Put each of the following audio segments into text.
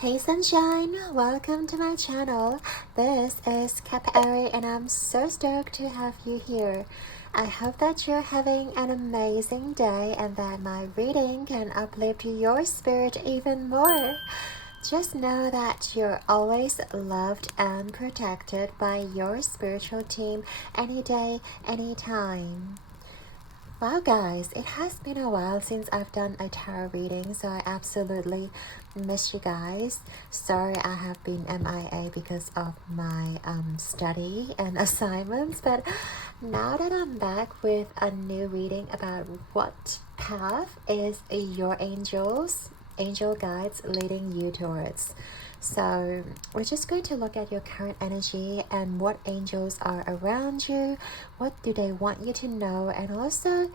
Hey sunshine, welcome to my channel. This is Capari and I'm so stoked to have you here. I hope that you're having an amazing day and that my reading can uplift your spirit even more. Just know that you're always loved and protected by your spiritual team any day, anytime. Wow guys, it has been a while since I've done a tarot reading, so I absolutely miss you guys. Sorry I have been MIA because of my study and assignments, but now that I'm back with a new reading about what path is your angel guides leading you towards. So we're just going to look at your current energy and what angels are around you, what do they want you to know, and also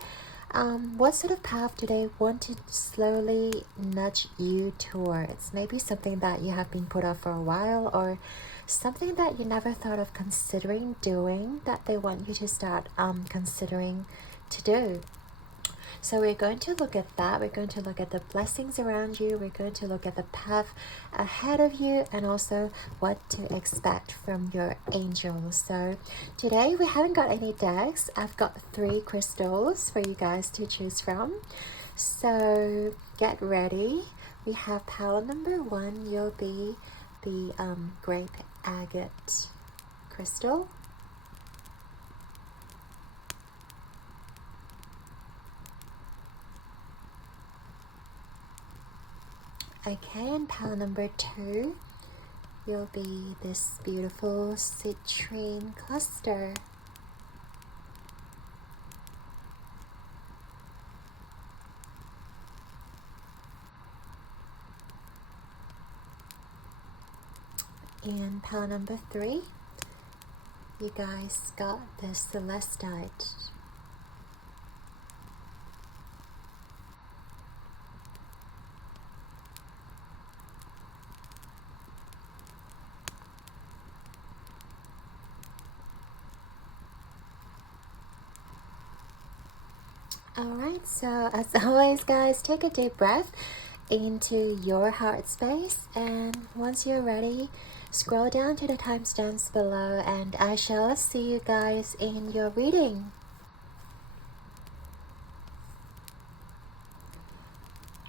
what sort of path do they want to slowly nudge you towards. Maybe something that you have been put off for a while, or something that you never thought of considering doing that they want you to start considering to do. So we're going to look at that. We're going to look at the blessings around you. We're going to look at the path ahead of you and also what to expect from your angels. So today we haven't got any decks. I've got 3 crystals for you guys to choose from. So get ready. We have pile number 1. You'll be the grape agate crystal. Okay, and pile number 2, you'll be this beautiful citrine cluster. And pile number 3, you guys got this celestite. Alright, so as always guys, take a deep breath into your heart space, and once you're ready, scroll down to the timestamps below and I shall see you guys in your reading.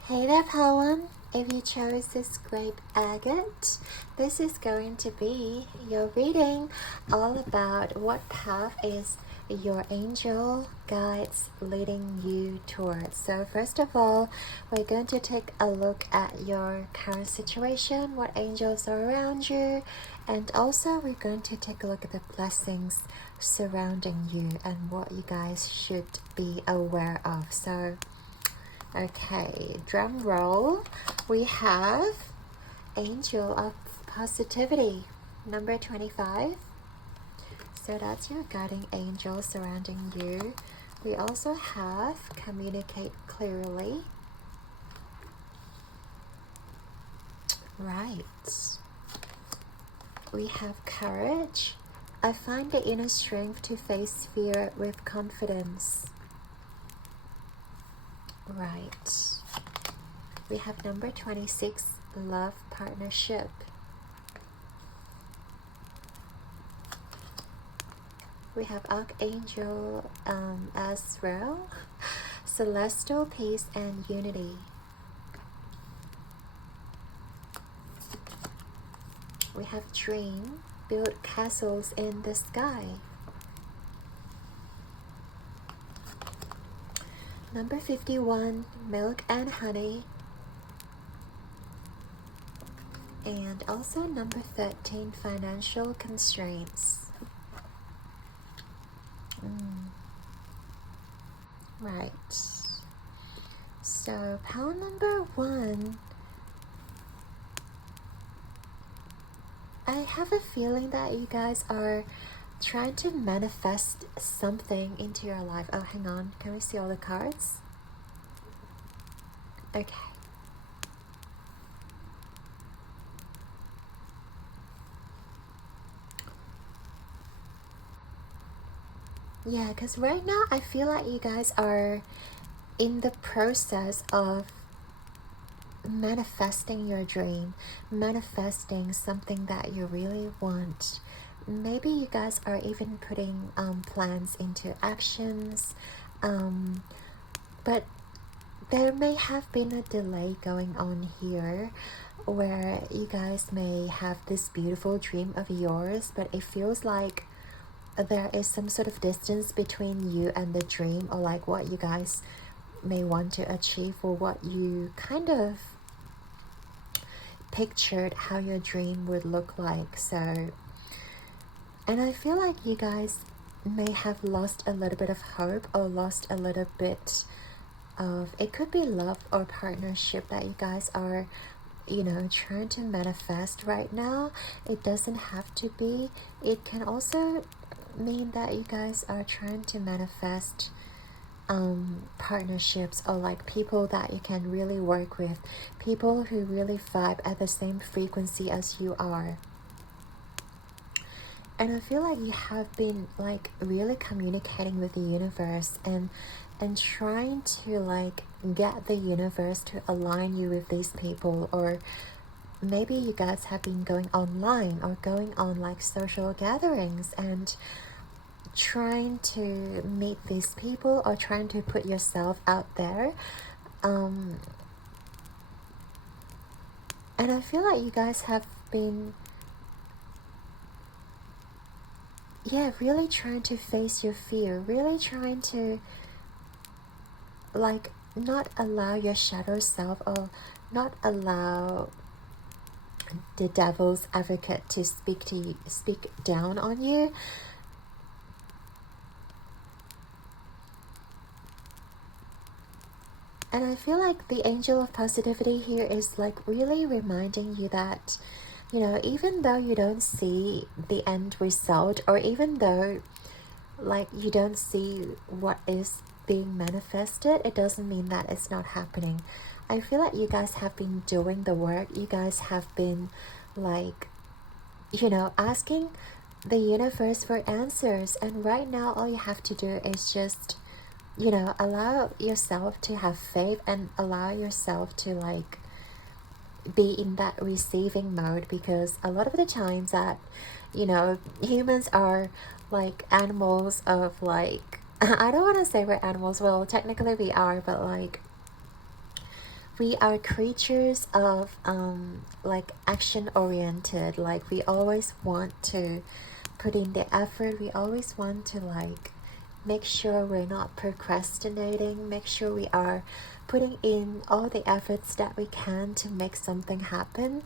Hey there poem, if you chose this grape agate, this is going to be your reading all about what path is your angel guides leading you towards. So first of all, we're going to take a look at your current situation, what angels are around you, and also we're going to take a look at the blessings surrounding you and what you guys should be aware of. So okay, drum roll. We have Angel of Positivity, number 25. So that's your guiding angel surrounding you. We also have Communicate Clearly. Right. We have Courage. I find the inner strength to face fear with confidence. Right. We have number 26, Love Partnership. We have Archangel Azrael, Celestial Peace and Unity. We have Dream, Build Castles in the Sky. Number 51, Milk and Honey. And also number 13, Financial Constraints. Right. So pile number 1, I have a feeling that you guys are trying to manifest something into your life. Oh, hang on. Can we see all the cards? Okay. Yeah, because right now I feel like you guys are in the process of manifesting your dream, manifesting something that you really want. Maybe you guys are even putting plans into actions, but there may have been a delay going on here, where you guys may have this beautiful dream of yours, but it feels like there is some sort of distance between you and the dream, or like what you guys may want to achieve, or what you kind of pictured how your dream would look like. So, and I feel like you guys may have lost a little bit of hope, or lost a little bit of, it could be love or partnership that you guys are, you know, trying to manifest right now. It doesn't have to be. It can also mean that you guys are trying to manifest partnerships, or like people that you can really work with, people who really vibe at the same frequency as you are. And I feel like you have been like really communicating with the universe, and trying to like get the universe to align you with these people. Or maybe you guys have been going online, or going on like social gatherings, and trying to meet these people, or trying to put yourself out there. And I feel like you guys have been, yeah, really trying to face your fear, really trying to like not allow your shadow self, or not allow the devil's advocate to speak down on you. And I feel like the angel of positivity here is like really reminding you that, you know, even though you don't see the end result, or even though like you don't see what is being manifested, it doesn't mean that it's not happening. I feel like you guys have been doing the work. You guys have been like, you know, asking the universe for answers. And right now all you have to do is just, you know, allow yourself to have faith, and allow yourself to like be in that receiving mode. Because a lot of the times that, you know, humans are like animals of like, I don't want to say we're animals, well technically we are, but like we are creatures of like action oriented. Like we always want to put in the effort, we always want to like make sure we're not procrastinating, make sure we are putting in all the efforts that we can to make something happen.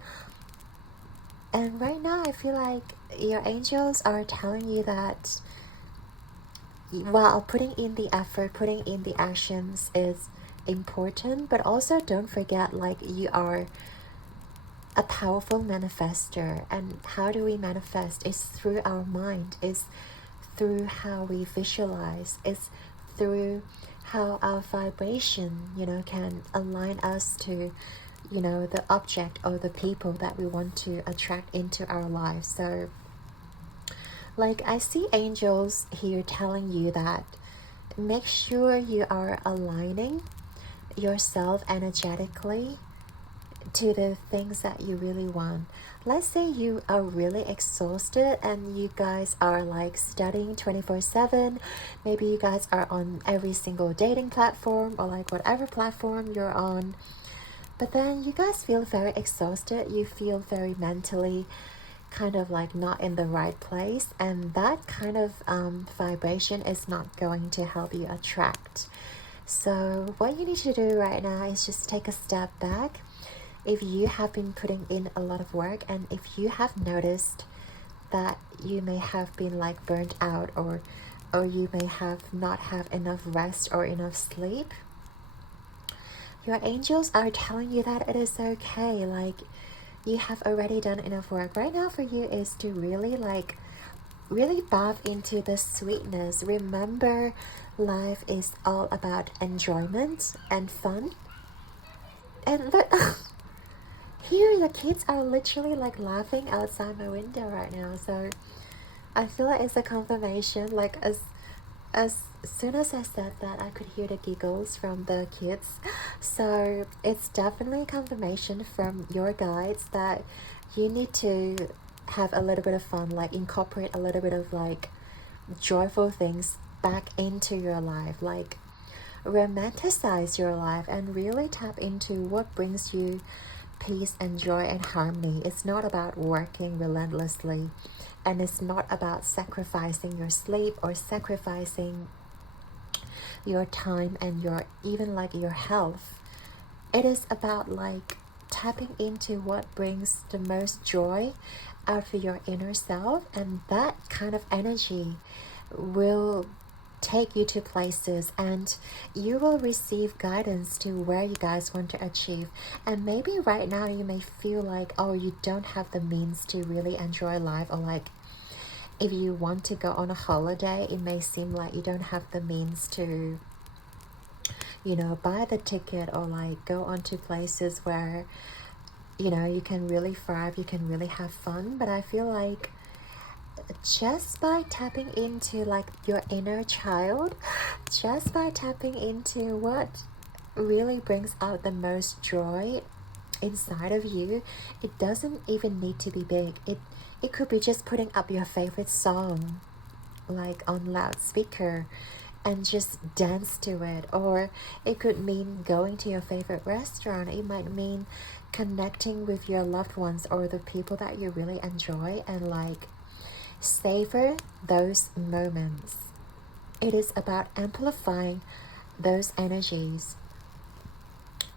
And right now I feel like your angels are telling you that while putting in the effort, putting in the actions is important, but also don't forget like you are a powerful manifester. And how do we manifest? It's through our mind, it's through how we visualize, it's through how our vibration, you know, can align us to, you know, the object or the people that we want to attract into our lives. So like I see angels here telling you that make sure you are aligning yourself energetically to the things that you really want. Let's say you are really exhausted and you guys are like studying 24/7. Maybe you guys are on every single dating platform, or like whatever platform you're on. But then you guys feel very exhausted. You feel very mentally kind of like not in the right place, and that kind of vibration is not going to help you attract. So what you need to do right now is just take a step back. If you have been putting in a lot of work, and if you have noticed that you may have been like burnt out, or you may have not have enough rest or enough sleep, your angels are telling you that it is okay. Like you have already done enough work. Right now for you is to really bath into the sweetness. Remember, life is all about enjoyment and fun. And look, here the kids are literally like laughing outside my window right now. So I feel like it's a confirmation, like as as soon as I said that, I could hear the giggles from the kids. So it's definitely a confirmation from your guides that you need to have a little bit of fun, like incorporate a little bit of like joyful things back into your life, like romanticize your life and really tap into what brings you peace and joy and harmony. It's not about working relentlessly, and it's not about sacrificing your sleep or sacrificing your time and your even like your health. It is about like tapping into what brings the most joy out of your inner self, and that kind of energy will take you to places, and you will receive guidance to where you guys want to achieve. And maybe right now you may feel like, oh, you don't have the means to really enjoy life, or like if you want to go on a holiday, it may seem like you don't have the means to, you know, buy the ticket or like go on to places where, you know, you can really thrive, you can really have fun. But I feel like just by tapping into like your inner child, just by tapping into what really brings out the most joy inside of you, it doesn't even need to be big. It could be just putting up your favorite song like on loudspeaker and just dance to it, or it could mean going to your favorite restaurant. It might mean connecting with your loved ones or the people that you really enjoy, and like savor those moments. It is about amplifying those energies.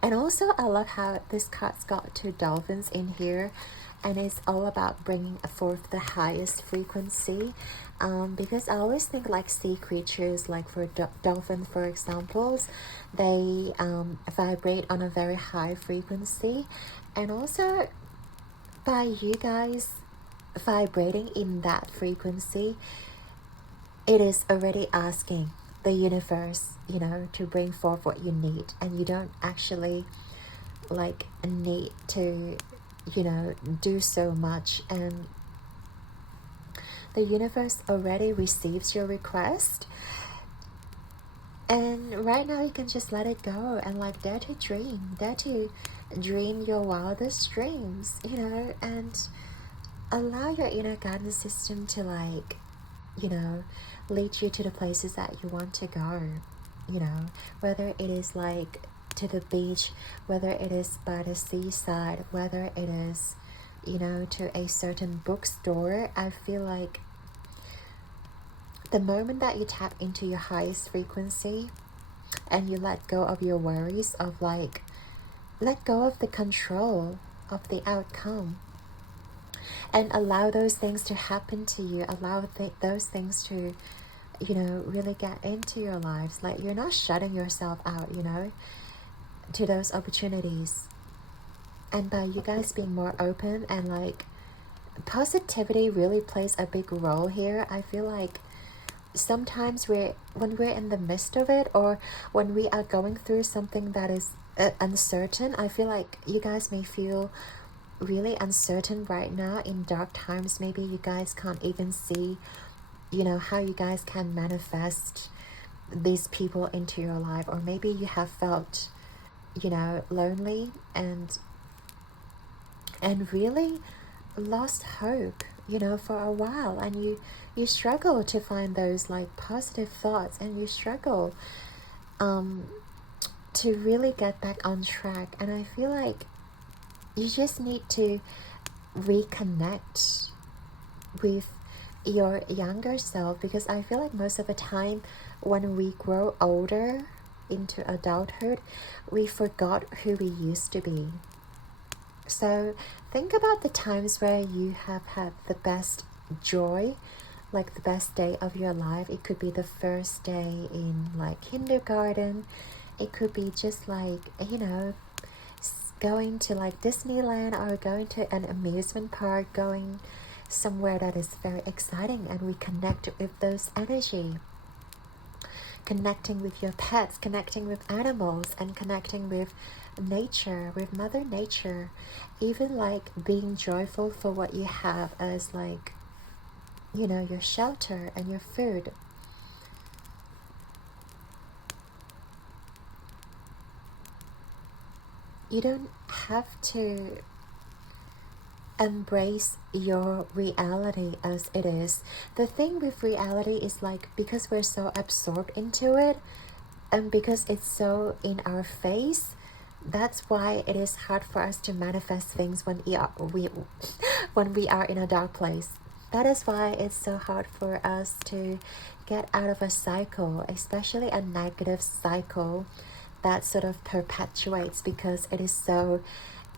And also, I love how this card's got two dolphins in here, and it's all about bringing forth the highest frequency. Because I always think like sea creatures, like for dolphin, for examples, they vibrate on a very high frequency. And also, by you guys vibrating in that frequency, it is already asking the universe, you know, to bring forth what you need, and you don't actually like need to, you know, do so much, and the universe already receives your request. And right now you can just let it go and like dare to dream your wildest dreams, you know, and allow your inner guidance system to like, you know, lead you to the places that you want to go, you know, whether it is like to the beach, whether it is by the seaside, whether it is, you know, to a certain bookstore. I feel like the moment that you tap into your highest frequency and you let go of your worries, of like, let go of the control of the outcome, and allow those things to happen to you, allow those things to, you know, really get into your lives. Like, you're not shutting yourself out, you know, to those opportunities. And by you guys being more open, and like positivity really plays a big role here. I feel like sometimes when we're in the midst of it, or when we are going through something that is uncertain, I feel like you guys may feel really uncertain right now in dark times. Maybe you guys can't even see, you know, how you guys can manifest these people into your life, or maybe you have felt, you know, lonely and really lost hope, you know, for a while, and you struggle to find those like positive thoughts, and you struggle to really get back on track. And I feel like you just need to reconnect with your younger self, because I feel like most of the time when we grow older into adulthood, we forgot who we used to be. So think about the times where you have had the best joy, like the best day of your life. It could be the first day in like kindergarten. It could be just like, you know, going to like Disneyland, or going to an amusement park, going somewhere that is very exciting, and we connect with those energy. Connecting with your pets, connecting with animals, and connecting with nature, with Mother Nature. Even like being joyful for what you have, as like, you know, your shelter and your food. you don't have to embrace your reality as it is. The thing with reality is like, because we're so absorbed into it and because it's so in our face, that's why it is hard for us to manifest things when when we are in a dark place. That is why it's so hard for us to get out of a cycle, especially a negative cycle that sort of perpetuates, because it is so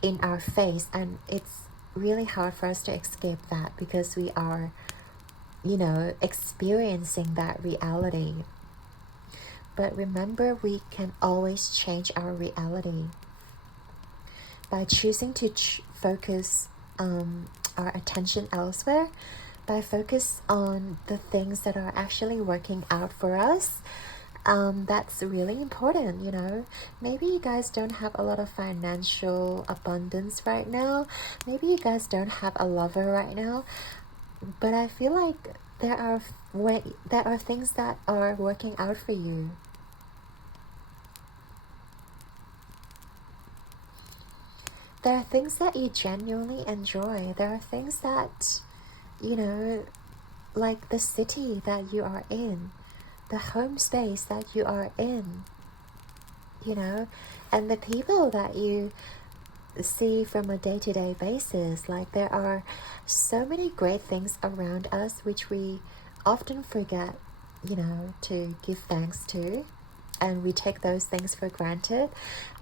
in our face, and it's really hard for us to escape that because we are, you know, experiencing that reality. But remember, we can always change our reality by choosing to focus our attention elsewhere, by focus on the things that are actually working out for us. That's really important, you know. Maybe you guys don't have a lot of financial abundance right now. Maybe you guys don't have a lover right now. But I feel like there are things that are working out for you. There are things that you genuinely enjoy. There are things that, you know, like the city that you are in, the home space that you are in, you know, and the people that you see from a day-to-day basis. Like, there are so many great things around us which we often forget, you know, to give thanks to, and we take those things for granted.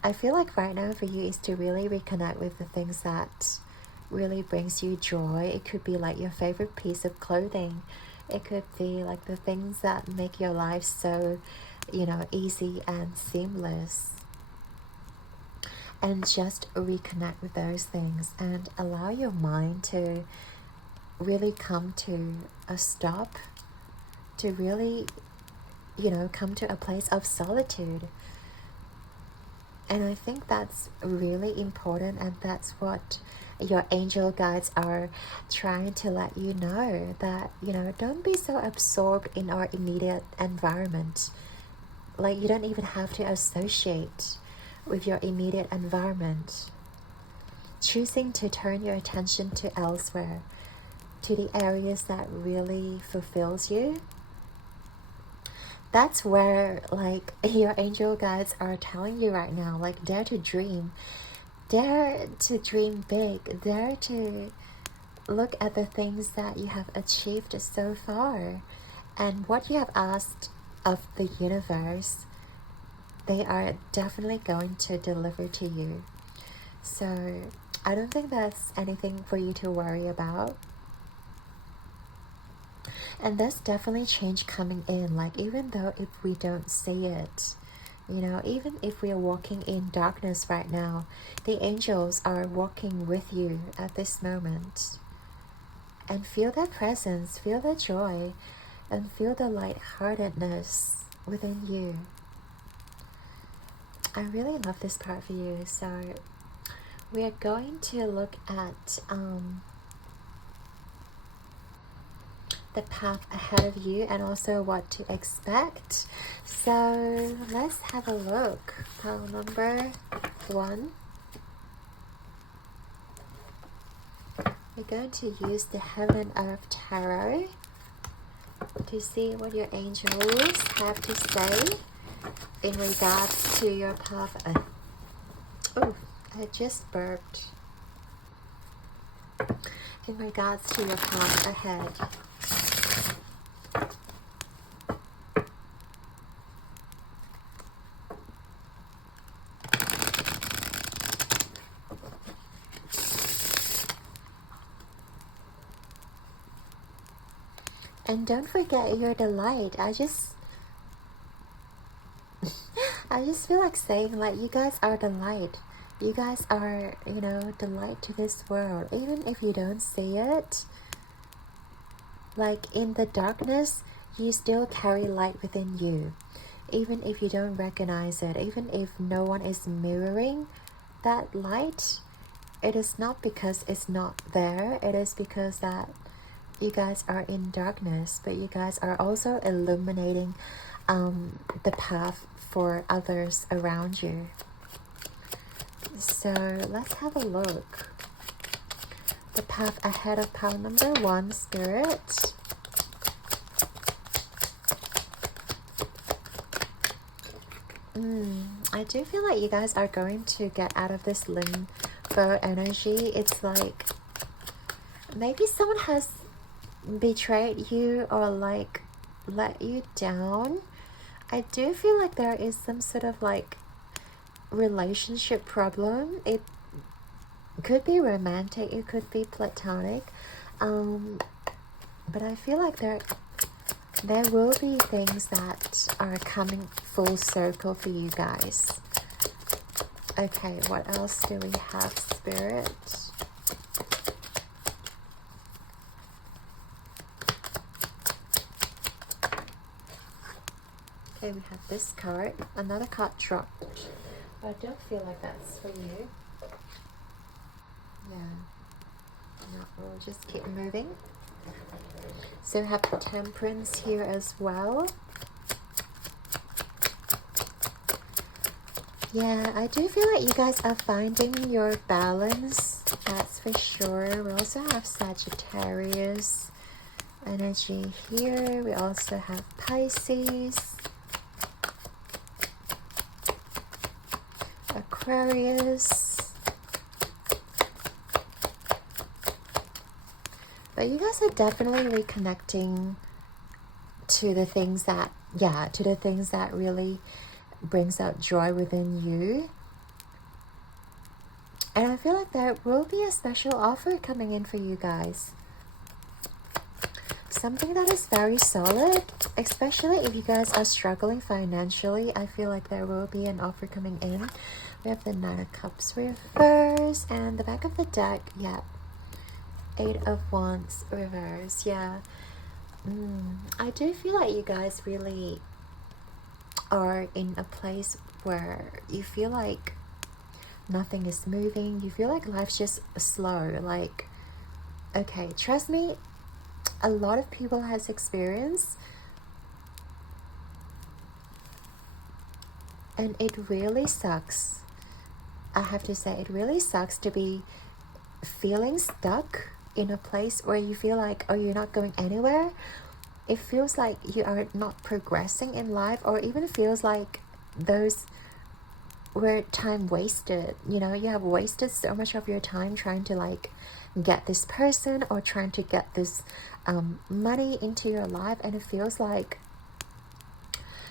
I feel like right now for you is to really reconnect with the things that really brings you joy. It could be like your favorite piece of clothing. It could be like the things that make your life so, you know, easy and seamless. And just reconnect with those things and allow your mind to really come to a stop, to really, you know, come to a place of solitude. And I think that's really important, and that's what your angel guides are trying to let you know, that, you know, don't be so absorbed in our immediate environment. Like, you don't even have to associate with your immediate environment. Choosing to turn your attention to elsewhere, to the areas that really fulfills you. That's where, like, your angel guides are telling you right now, like, dare to dream. Dare to dream big. Dare to look at the things that you have achieved so far. And what you have asked of the universe, they are definitely going to deliver to you. So I don't think that's anything for you to worry about. And there's definitely change coming in, like, even though if we don't see it, you know, even if we are walking in darkness right now, the angels are walking with you at this moment. And feel their presence, feel their joy, and feel the lightheartedness within you. I really love this part for you. So we are going to look at the path ahead of you and also what to expect. So let's have a look. Pile number 1. We're going to use the Heaven Earth Tarot to see what your angels have to say in regards to your path. Oh, I just burped. In regards to your path ahead. And don't forget, you're the light. I just feel like saying, like, you guys are the light. You guys are, you know, the light to this world. Even if you don't see it, like, in the darkness, you still carry light within you. Even if you don't recognize it, even if no one is mirroring that light, it is not because it's not there. It is because that you guys are in darkness, but you guys are also illuminating the path for others around you. So let's have a look. The path ahead of pile number 1, Spirit. I do feel like you guys are going to get out of this limbo energy. It's like maybe someone has betrayed you or like let you down. I do feel like there is some sort of like relationship problem. It could be romantic, it could be platonic, but I feel like there will be things that are coming full circle for you guys. Okay, what else do we have, Spirit? Okay, we have this card. Another card dropped. But I don't feel like that's for you. Yeah. No, we'll just keep moving. So we have the Temperance here as well. Yeah, I do feel like you guys are finding your balance. That's for sure. We also have Sagittarius energy here. We also have Pisces, Aquarius. But you guys are definitely reconnecting to the things that, to the things that really brings out joy within you. And I feel like there will be a special offer coming in for you guys. Something that is very solid, especially if you guys are struggling financially. I feel like there will be an offer coming in. We have the 9 of Cups reverse and the back of the deck, 8 of Wands reverse. I do feel like you guys really are in a place where you feel like nothing is moving. You feel like life's just slow. Like, okay, trust me, a lot of people has experienced, and it really sucks. I have to say, it really sucks to be feeling stuck in a place where you feel like, oh, you're not going anywhere. It feels like you are not progressing in life, or even feels like those were time wasted. You know, you have wasted so much of your time trying to like get this person or trying to get this money into your life, and it feels like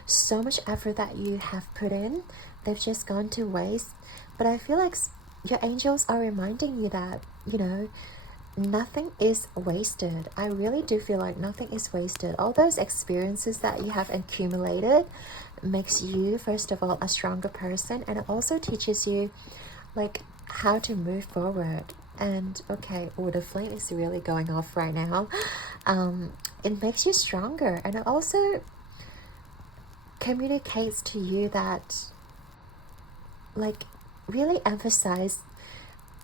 so much effort that you have put in, they've just gone to waste. But I feel like your angels are reminding you that, you know, nothing is wasted. I really do feel like nothing is wasted. All those experiences that you have accumulated makes you, first of all, a stronger person, and it also teaches you like how to move forward. And okay, the flame is really going off right now. It makes you stronger, and it also communicates to you that, like, really emphasize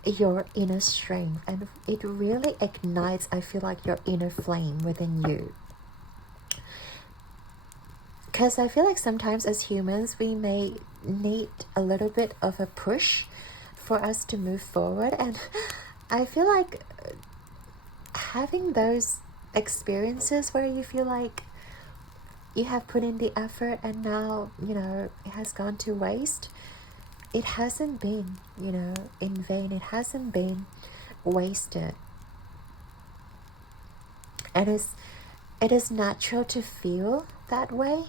your inner strength, and it really ignites, I feel like, your inner flame within you. Because I feel like sometimes as humans we may need a little bit of a push for us to move forward, and I feel like having those experiences where you feel like you have put in the effort and now, you know, it has gone to waste. It hasn't been, you know, in vain. It hasn't been wasted. And it is natural to feel that way,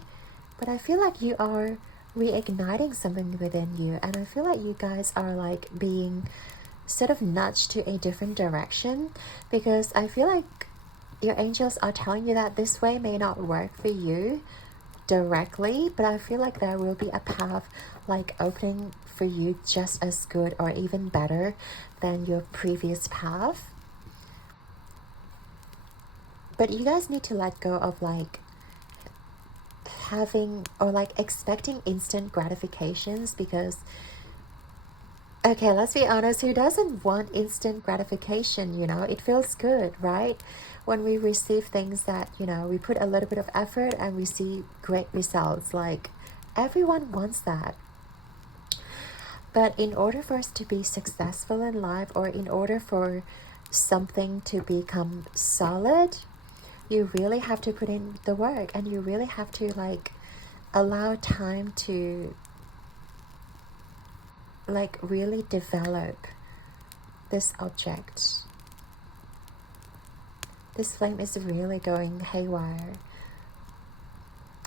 but I feel like you are reigniting something within you, and I feel like you guys are like being sort of nudged to a different direction, because I feel like your angels are telling you that this way may not work for you directly, but I feel like there will be a path like opening for you just as good or even better than your previous path. But you guys need to let go of like having or like expecting instant gratifications, because okay, let's be honest, who doesn't want instant gratification? You know, it feels good, right? When we receive things that, you know, we put a little bit of effort and we see great results. Like, everyone wants that. But in order for us to be successful in life, or in order for something to become solid, you really have to put in the work, and you really have to like allow time to like really develop this object. This flame is really going haywire.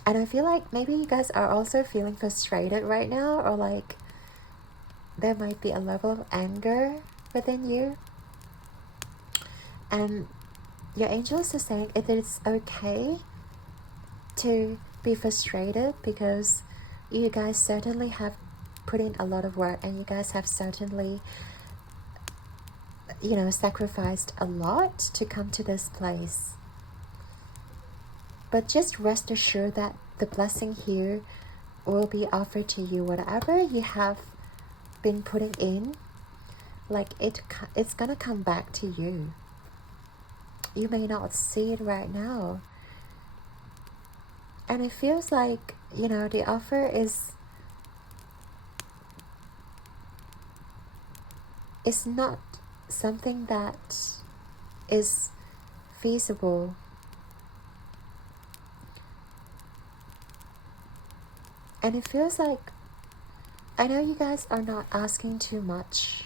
And I feel like maybe you guys are also feeling frustrated right now, or like there might be a level of anger within you. And your angels are saying it is okay to be frustrated, because you guys certainly have put in a lot of work, and you guys have certainly, you know, sacrificed a lot to come to this place. But just rest assured that the blessing here will be offered to you. Whatever you have been putting in, like it's gonna come back to you. You may not see it right now, and it feels like, you know, the offer is not something that is feasible. And it feels like, I know you guys are not asking too much,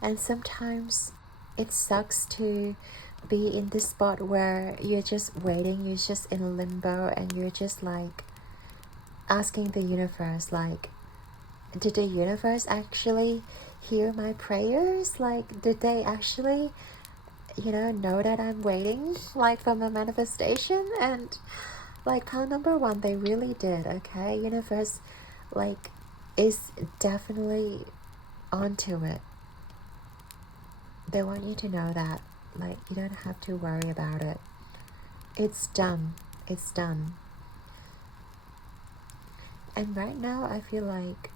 and sometimes it sucks to be in this spot where you're just waiting, you're just in limbo, and you're just like asking the universe, like, did the universe actually hear my prayers? Like, did they actually, you know that I'm waiting, like, for my manifestation? And like, pile number one, they really did. Okay, universe like is definitely onto it. They want you to know that, like, you don't have to worry about it. It's done. It's done. And right now I feel like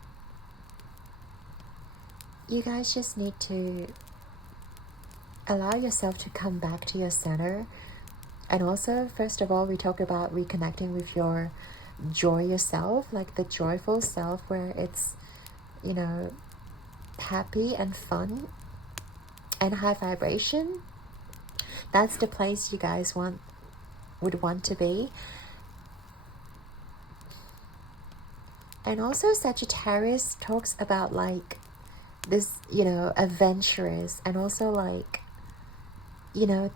you guys just need to allow yourself to come back to your center. And also, first of all, we talk about reconnecting with your joyous self, like the joyful self, where it's, you know, happy and fun and high vibration. That's the place you guys would want to be. And also, Sagittarius talks about like this, you know, adventurous, and also like, you know,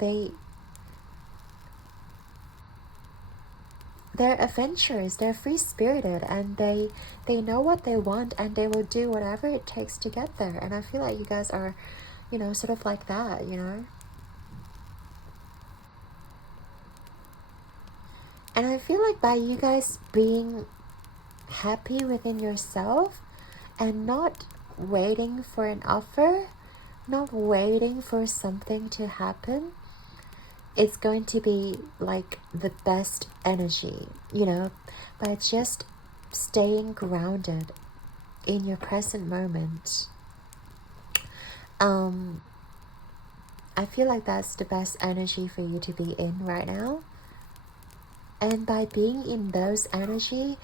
they're adventurous, they're free-spirited, and they know what they want, and they will do whatever it takes to get there. And I feel like you guys are, you know, sort of like that, you know. And I feel like by you guys being happy within yourself and not waiting for an offer, not waiting for something to happen, it's going to be like the best energy, you know, by just staying grounded in your present moment. I feel like that's the best energy for you to be in right now. And by being in those energy,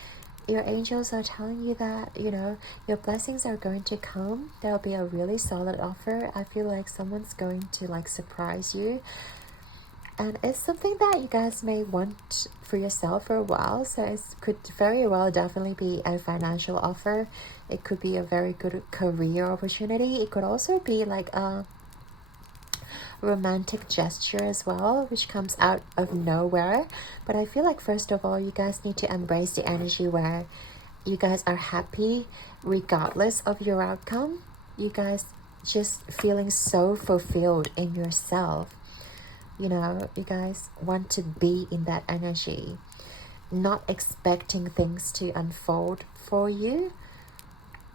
your angels are telling you that, you know, your blessings are going to come. There'll be a really solid offer. I feel like someone's going to like surprise you. And it's something that you guys may want for yourself for a while. So it could very well definitely be a financial offer. It could be a very good career opportunity. It could also be like a romantic gesture as well, which comes out of nowhere. But I feel like, first of all, you guys need to embrace the energy where you guys are happy regardless of your outcome. You guys just feeling so fulfilled in yourself. You know, you guys want to be in that energy, not expecting things to unfold for you,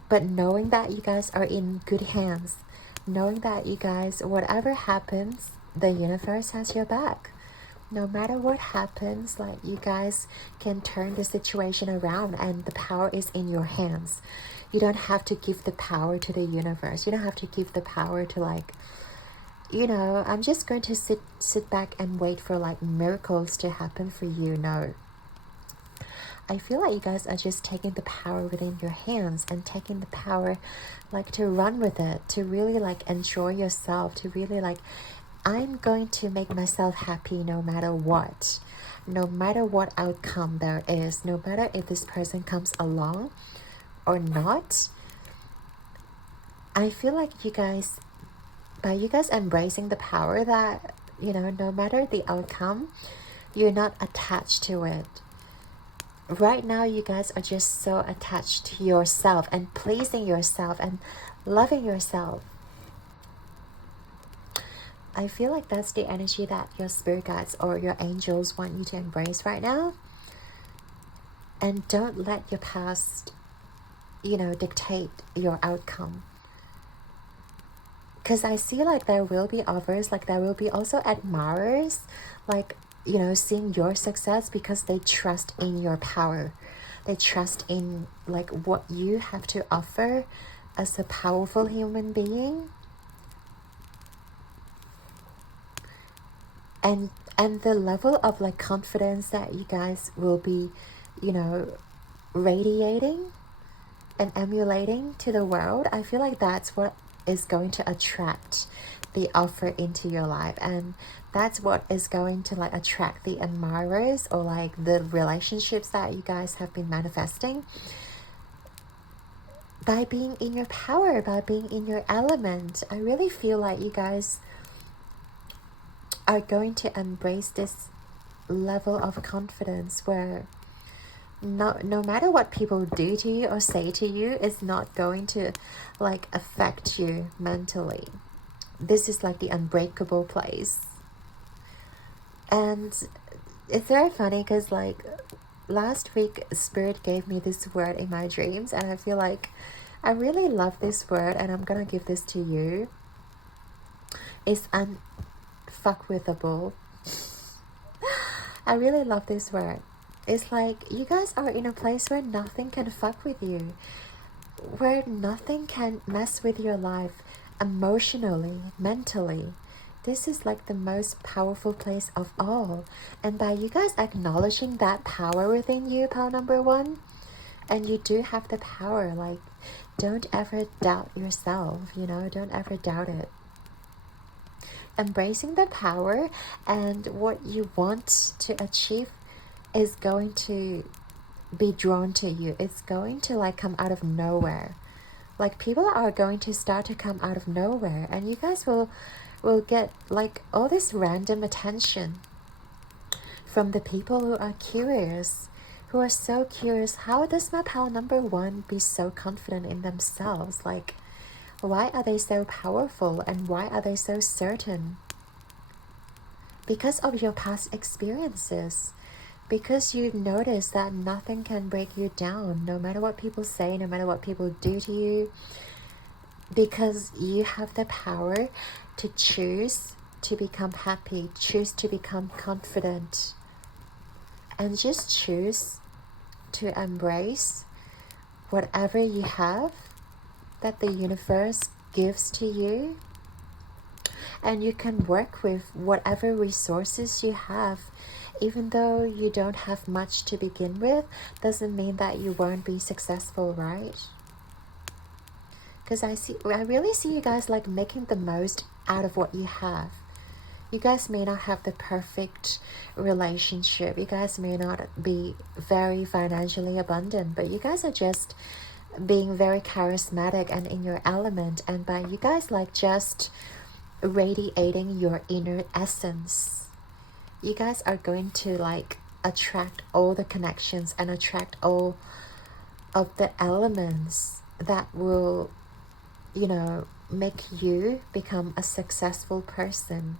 but knowing that you guys are in good hands, knowing that you guys, whatever happens, the universe has your back. No matter what happens, like, you guys can turn the situation around, and the power is in your hands. You don't have to give the power to the universe. You don't have to give the power to, like, you know, I'm just going to sit back and wait for like miracles to happen for you. No, I feel like you guys are just taking the power within your hands and taking the power like to run with it, to really like enjoy yourself, to really like, I'm going to make myself happy no matter what. No matter what outcome there is, no matter if this person comes along or not. I feel like you guys, by you guys embracing the power that, you know, no matter the outcome, you're not attached to it. Right now, you guys are just so attached to yourself and pleasing yourself and loving yourself. I feel like that's the energy that your spirit guides or your angels want you to embrace right now. And don't let your past, you know, dictate your outcome. Because I see like there will be others, like there will be also admirers, like, you know, seeing your success because they trust in your power. They trust in like what you have to offer as a powerful human being. And the level of like confidence that you guys will be, you know, radiating and emulating to the world, I feel like that's what is going to attract the offer into your life, and that's what is going to like attract the admirers or like the relationships that you guys have been manifesting by being in your power, by being in your element. I really feel like you guys are going to embrace this level of confidence where no matter what people do to you or say to you, it's not going to like affect you mentally. This is like the unbreakable place. And it's very funny because like last week Spirit gave me this word in my dreams, and I feel like I really love this word, and I'm gonna give this to you. It's unfuckwithable. I really love this word. It's like you guys are in a place where nothing can fuck with you, where nothing can mess with your life emotionally, mentally. This is like the most powerful place of all. And by you guys acknowledging that power within you, pal number one, and you do have the power, like, don't ever doubt yourself, you know, don't ever doubt it. Embracing the power and what you want to achieve is going to be drawn to you. It's going to like come out of nowhere. Like people are going to start to come out of nowhere, and you guys will get like all this random attention from the people who are curious, who are so curious. How does my pal number one be so confident in themselves? Like, why are they so powerful and why are they so certain? Because of your past experiences. Because you notice that nothing can break you down, no matter what people say, no matter what people do to you. Because you have the power to choose to become happy, choose to become confident, and just choose to embrace whatever you have that the universe gives to you. And you can work with whatever resources you have. Even though you don't have much to begin with, doesn't mean that you won't be successful, right? Because I really see you guys like making the most out of what you have. You guys may not have the perfect relationship. You guys may not be very financially abundant, but you guys are just being very charismatic and in your element. And by you guys like just radiating your inner essence, you guys are going to like attract all the connections and attract all of the elements that will, you know, make you become a successful person.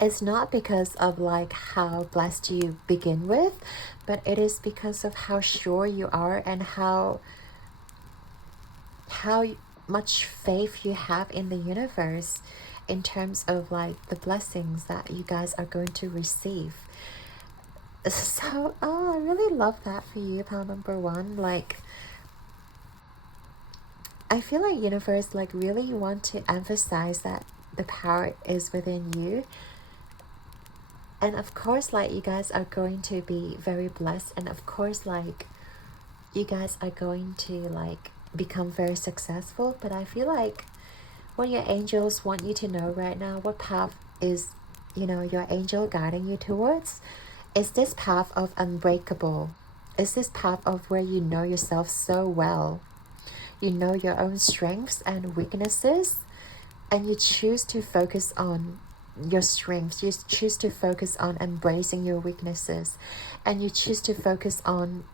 It's not because of like how blessed you begin with, but it is because of how sure you are and how much faith you have in the universe in terms of like the blessings that you guys are going to receive. So, I really love that for you, pal number one. Like, I feel like universe like really want to emphasize that the power is within you. And of course, like, you guys are going to be very blessed, and of course, like, you guys are going to like become very successful. But I feel like what your angels want you to know right now, what path is, you know, your angel guiding you towards, is this path of unbreakable. Is this path of where you know yourself so well, you know your own strengths and weaknesses, and you choose to focus on your strengths. You choose to focus on embracing your weaknesses, and you choose to focus on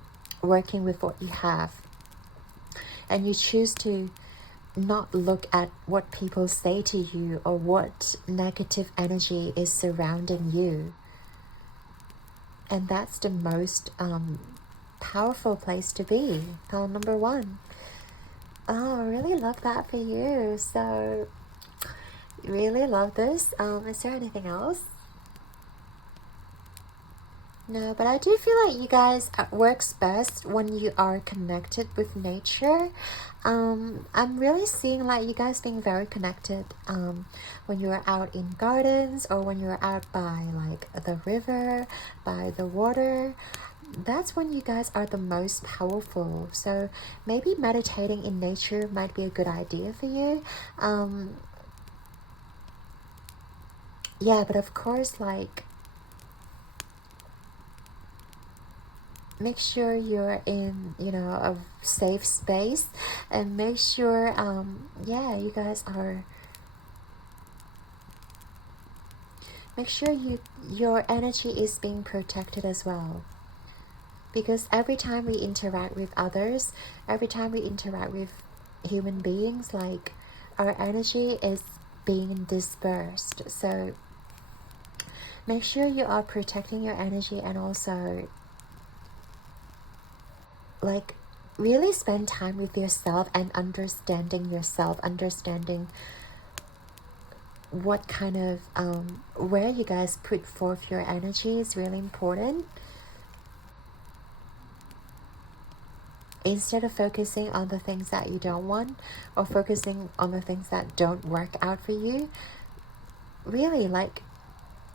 working with what you have, and you choose to not look at what people say to you or what negative energy is surrounding you. And that's the most powerful place to be. Number one. Oh, I really love that for you. So really love this. Is there anything else? No, but I do feel like you guys works best when you are connected with nature. I'm really seeing like you guys being very connected when you're out in gardens, or when you're out by like the river, by the water. That's when you guys are the most powerful. So maybe meditating in nature might be a good idea for you. Yeah, but of course, like, make sure you're in, you know, a safe space, and make sure yeah, you guys are, make sure your energy is being protected as well. Because every time we interact with others, every time we interact with human beings, like, our energy is being dispersed. So make sure you are protecting your energy, and also like really spend time with yourself and understanding yourself, understanding what kind of where you guys put forth your energy is really important. Instead of focusing on the things that you don't want, or focusing on the things that don't work out for you, really like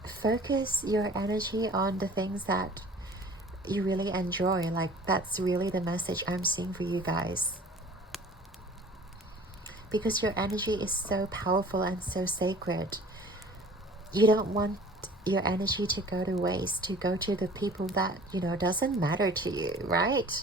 focus your energy on the things that you really enjoy. Like, that's really the message I'm seeing for you guys, because your energy is so powerful and so sacred. You don't want your energy to go to waste, to go to the people that, you know, doesn't matter to you, right?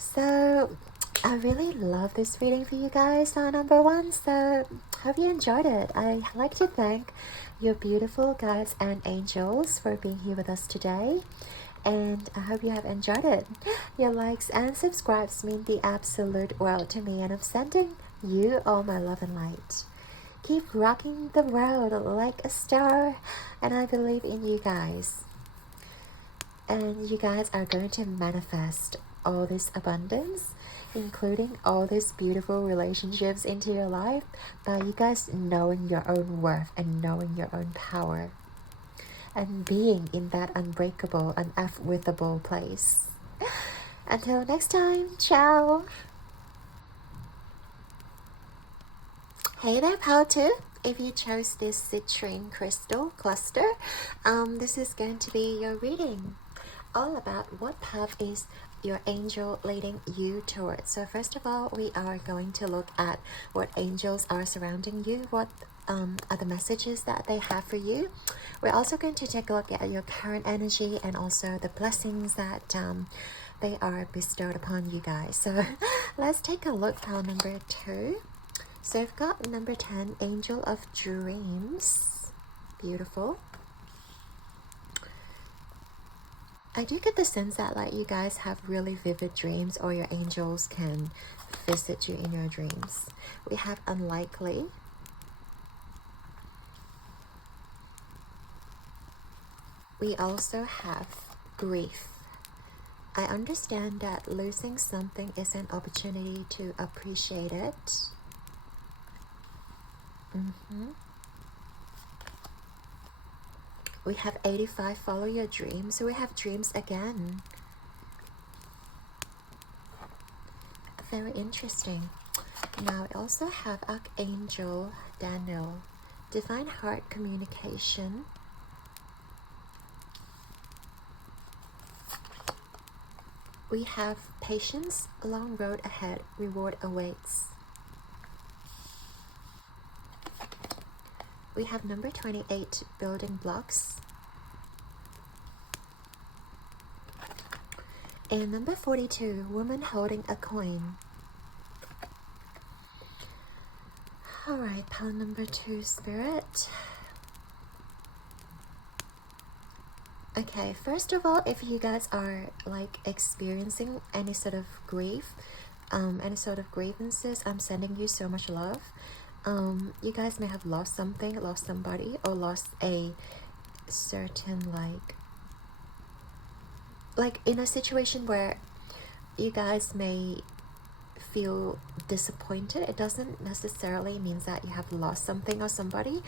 So I really love this reading for you guys, number one. So hope you enjoyed it. I'd like to thank your beautiful guides and angels for being here with us today, and I hope you have enjoyed it. Your likes and subscribes mean the absolute world to me, and I'm sending you all my love and light. Keep rocking the world like a star, and I believe in you guys. And you guys are going to manifest all this abundance, including all these beautiful relationships into your life, by you guys knowing your own worth and knowing your own power, and being in that unbreakable, unwithable place. Until next time, ciao! Hey there, Power 2! If you chose this citrine crystal cluster, this is going to be your reading, all about what path is your angel leading you towards. So first of all, we are going to look at what angels are surrounding you, what are the messages that they have for you. We're also going to take a look at your current energy, and also the blessings that they are bestowed upon you guys. So let's take a look at number 2. So I've got number 10, Angel of Dreams. Beautiful. I do get the sense that like you guys have really vivid dreams, or your angels can visit you in your dreams. We have Unlikely. We also have Grief. I understand that losing something is an opportunity to appreciate it. We have 85, Follow Your Dreams. So we have dreams again. Very interesting. Now we also have Archangel Daniel, Divine Heart Communication. We have patience, a long road ahead, reward awaits. We have number 28, building blocks. And number 42, woman holding a coin. Alright, pile number 2, spirit. Okay, first of all, if you guys are like experiencing any sort of grief, any sort of grievances, I'm sending you so much love. You guys may have lost something, lost somebody, or lost a certain like in a situation where you guys may feel disappointed. It doesn't necessarily mean that you have lost something or somebody.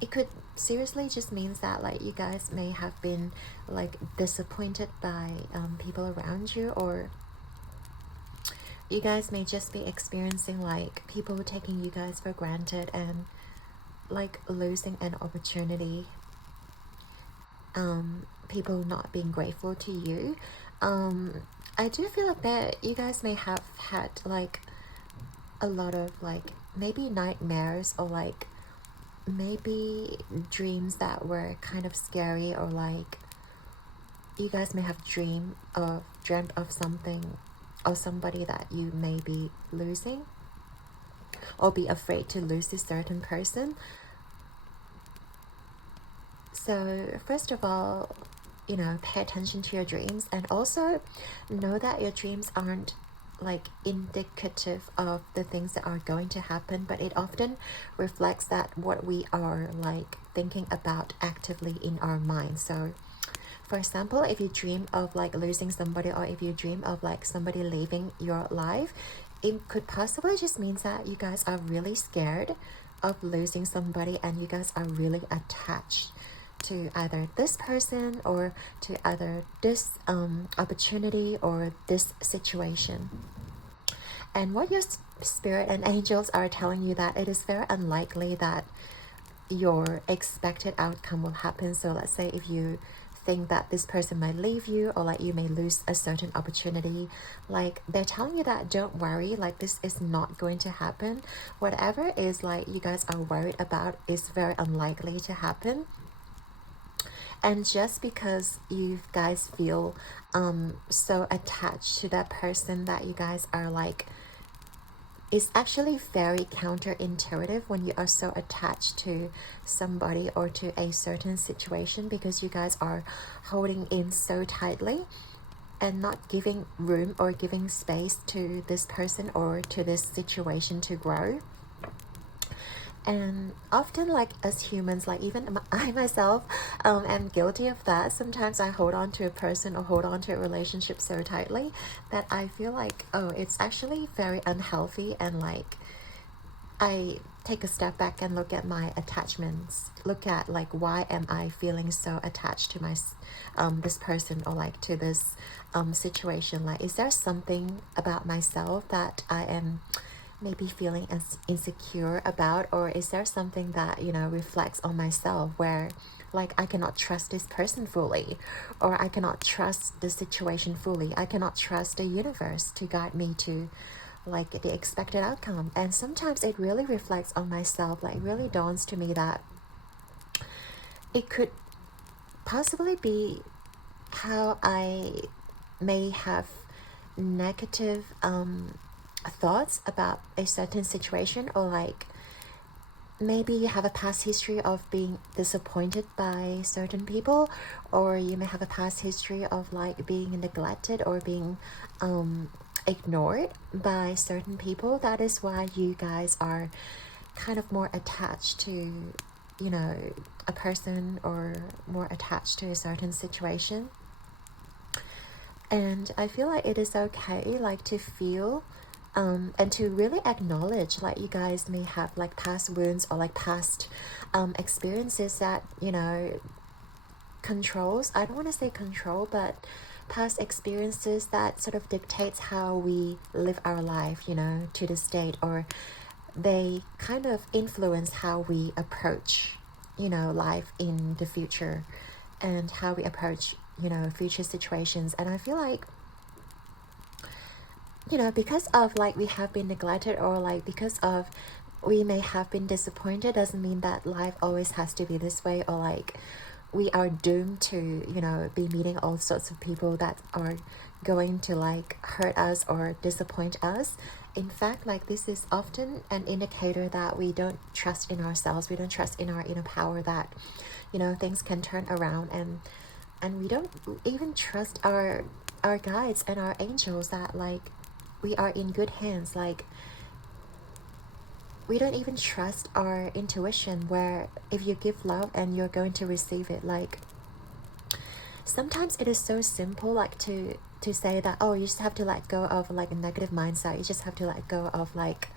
It could seriously just means that like you guys may have been like disappointed by people around you, or you guys may just be experiencing like people taking you guys for granted and like losing an opportunity, people not being grateful to you. I do feel like that you guys may have had like a lot of like maybe nightmares, or like maybe dreams that were kind of scary, or like you guys may have dreamt of something or somebody that you may be losing, or be afraid to lose this certain person. So first of all, you know, pay attention to your dreams, and also know that your dreams aren't like indicative of the things that are going to happen, but it often reflects that what we are like thinking about actively in our mind. So for example, if you dream of like losing somebody, or if you dream of like somebody leaving your life, it could possibly just means that you guys are really scared of losing somebody, and you guys are really attached to either this person, or to either this opportunity, or this situation. And what your spirit and angels are telling you, that it is very unlikely that your expected outcome will happen. So let's say if you think that this person might leave you, or like you may lose a certain opportunity, like they're telling you that don't worry, like this is not going to happen. Whatever is like you guys are worried about is very unlikely to happen. And just because you guys feel so attached to that person, that you guys are like, it's actually very counterintuitive when you are so attached to somebody or to a certain situation, because you guys are holding in so tightly and not giving room or giving space to this person or to this situation to grow. And often, like as humans, like even I myself am guilty of that. Sometimes I hold on to a person or hold on to a relationship so tightly that I feel like, oh, it's actually very unhealthy, and like I take a step back and look at my attachments, look at like, why am I feeling so attached to my this person, or like to this situation? Like, is there something about myself that I am maybe feeling as insecure about, or is there something that, you know, reflects on myself where like I cannot trust this person fully, or I cannot trust the situation fully, I cannot trust the universe to guide me to like the expected outcome. And sometimes it really reflects on myself, like really dawns to me that it could possibly be how I may have negative thoughts about a certain situation, or like maybe you have a past history of being disappointed by certain people, or you may have a past history of like being neglected or being ignored by certain people. That is why you guys are kind of more attached to, you know, a person, or more attached to a certain situation. And I feel like it is okay like to feel and to really acknowledge like you guys may have like past wounds, or like past experiences that, you know, controls, I don't want to say control, but past experiences that sort of dictates how we live our life, you know, to this date, or they kind of influence how we approach, you know, life in the future, and how we approach, you know, future situations. And I feel like, you know, because of like we have been neglected, or like because of we may have been disappointed, doesn't mean that life always has to be this way, or like we are doomed to, you know, be meeting all sorts of people that are going to like hurt us or disappoint us. In fact, like this is often an indicator that we don't trust in ourselves, we don't trust in our inner power, that, you know, things can turn around, and we don't even trust our guides and our angels, that like we are in good hands. Like we don't even trust our intuition, where if you give love and you're going to receive it. Like sometimes it is so simple, like to say that, oh, you just have to let go of like a negative mindset, you just have to let go of like,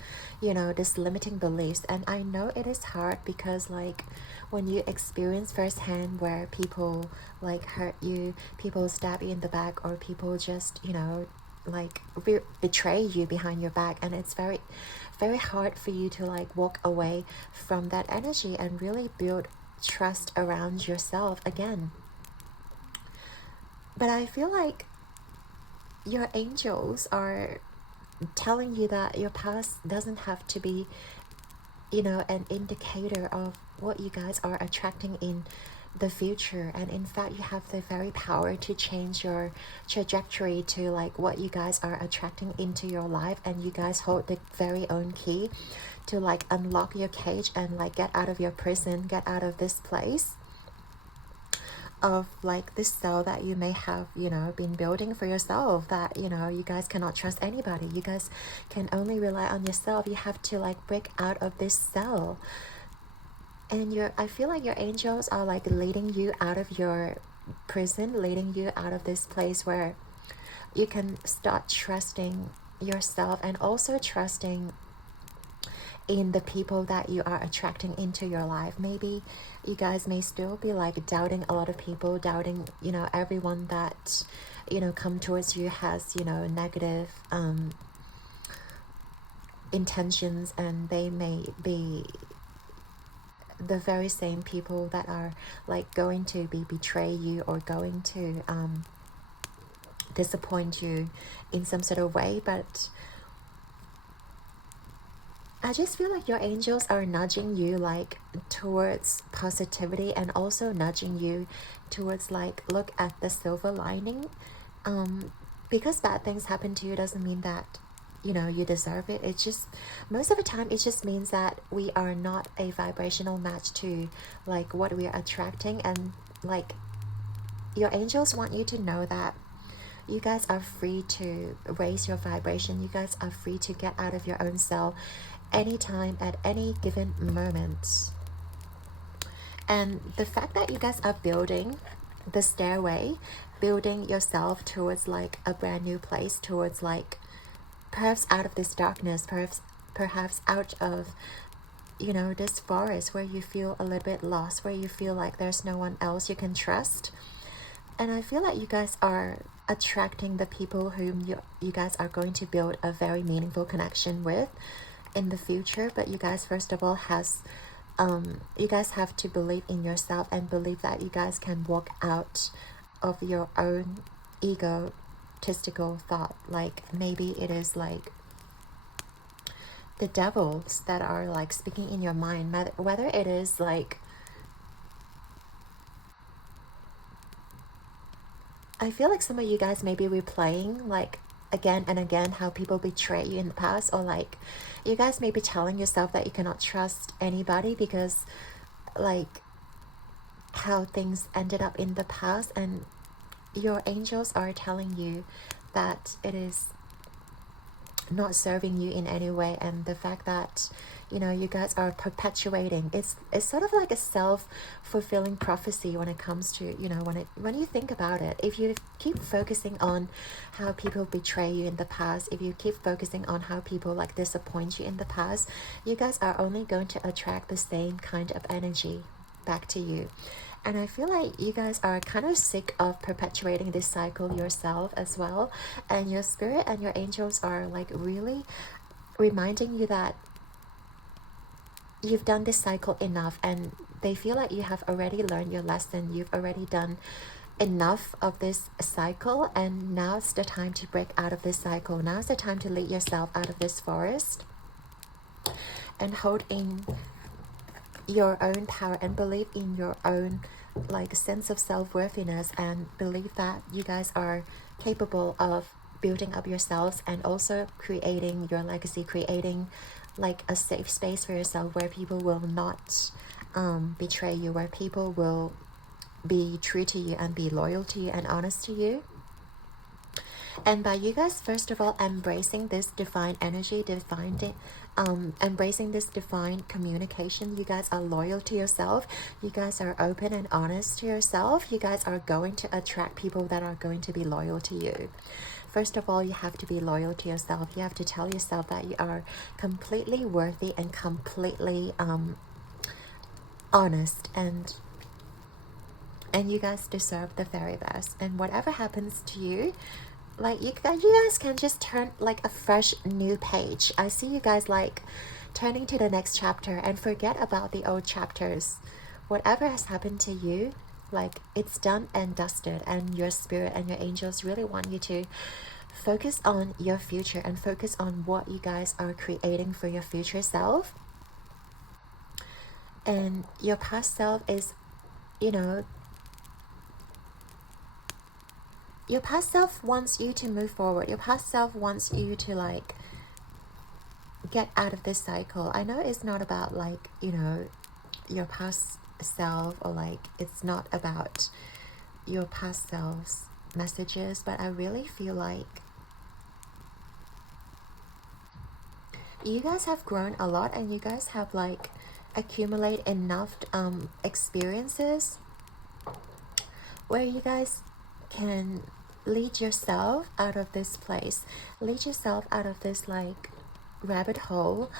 you know, this limiting beliefs. And I know it is hard, because like when you experience firsthand where people like hurt you, people stab you in the back, or people just, you know, like betray you behind your back, and it's very very hard for you to like walk away from that energy and really build trust around yourself again. But I feel like your angels are telling you that your past doesn't have to be, you know, an indicator of what you guys are attracting in the future. And in fact, you have the very power to change your trajectory to like what you guys are attracting into your life, and you guys hold the very own key to like unlock your cage and like get out of your prison, get out of this place of like this cell that you may have, you know, been building for yourself, that, you know, you guys cannot trust anybody, you guys can only rely on yourself. You have to like break out of this cell. And I feel like your angels are like leading you out of your prison, leading you out of this place where you can start trusting yourself, and also trusting in the people that you are attracting into your life. Maybe you guys may still be like doubting a lot of people, doubting, you know, everyone that, you know, come towards you has, you know, negative intentions, and they may be the very same people that are like going to betray you, or going to disappoint you in some sort of way. But I just feel like your angels are nudging you like towards positivity, and also nudging you towards like look at the silver lining. Because bad things happen to you doesn't mean that, you know, you deserve it. It's just, most of the time it just means that we are not a vibrational match to like what we are attracting. And like your angels want you to know that you guys are free to raise your vibration, you guys are free to get out of your own cell anytime, at any given moment. And the fact that you guys are building the stairway, building yourself towards like a brand new place, towards like perhaps out of this darkness, perhaps out of, you know, this forest where you feel a little bit lost, where you feel like there's no one else you can trust. And I feel like you guys are attracting the people whom you guys are going to build a very meaningful connection with in the future. But you guys, first of all, you guys have to believe in yourself, and believe that you guys can walk out of your own egotistical thought. Like maybe it is like the devils that are like speaking in your mind, whether it is like, I feel like some of you guys may be replaying like again and again how people betray you in the past, or like you guys may be telling yourself that you cannot trust anybody because like how things ended up in the past. And your angels are telling you that it is not serving you in any way. And the fact that, you know, you guys are perpetuating, it's sort of like a self-fulfilling prophecy when it comes to, you know, when you think about it. If you keep focusing on how people betray you in the past, if you keep focusing on how people like disappoint you in the past, you guys are only going to attract the same kind of energy back to you. And I feel like you guys are kind of sick of perpetuating this cycle yourself as well. And your spirit and your angels are like really reminding you that you've done this cycle enough, and they feel like you have already learned your lesson. You've already done enough of this cycle, and now's the time to break out of this cycle. Now's the time to lead yourself out of this forest and hold in your own power and believe in your own like sense of self-worthiness, and believe that you guys are capable of building up yourselves and also creating your legacy, creating like a safe space for yourself where people will not betray you, where people will be true to you and be loyal to you and honest to you. And by you guys, first of all, embracing this divine energy, embracing this divine communication, you guys are loyal to yourself. You guys are open and honest to yourself. You guys are going to attract people that are going to be loyal to you. First of all, you have to be loyal to yourself. You have to tell yourself that you are completely worthy and completely honest, and you guys deserve the very best. And whatever happens to you, like you guys can just turn like a fresh new page. I see you guys like turning to the next chapter and forget about the old chapters. Whatever has happened to you, like it's done and dusted, and your spirit and your angels really want you to focus on your future and focus on what you guys are creating for your future self. And your past self is, you know, your past self wants you to move forward. Your past self wants you to like get out of this cycle. I know it's not about like, you know, your past self, or like it's not about your past self's messages, but I really feel like you guys have grown a lot, and you guys have like accumulate enough experiences where you guys can lead yourself out of this place, lead yourself out of this like rabbit hole,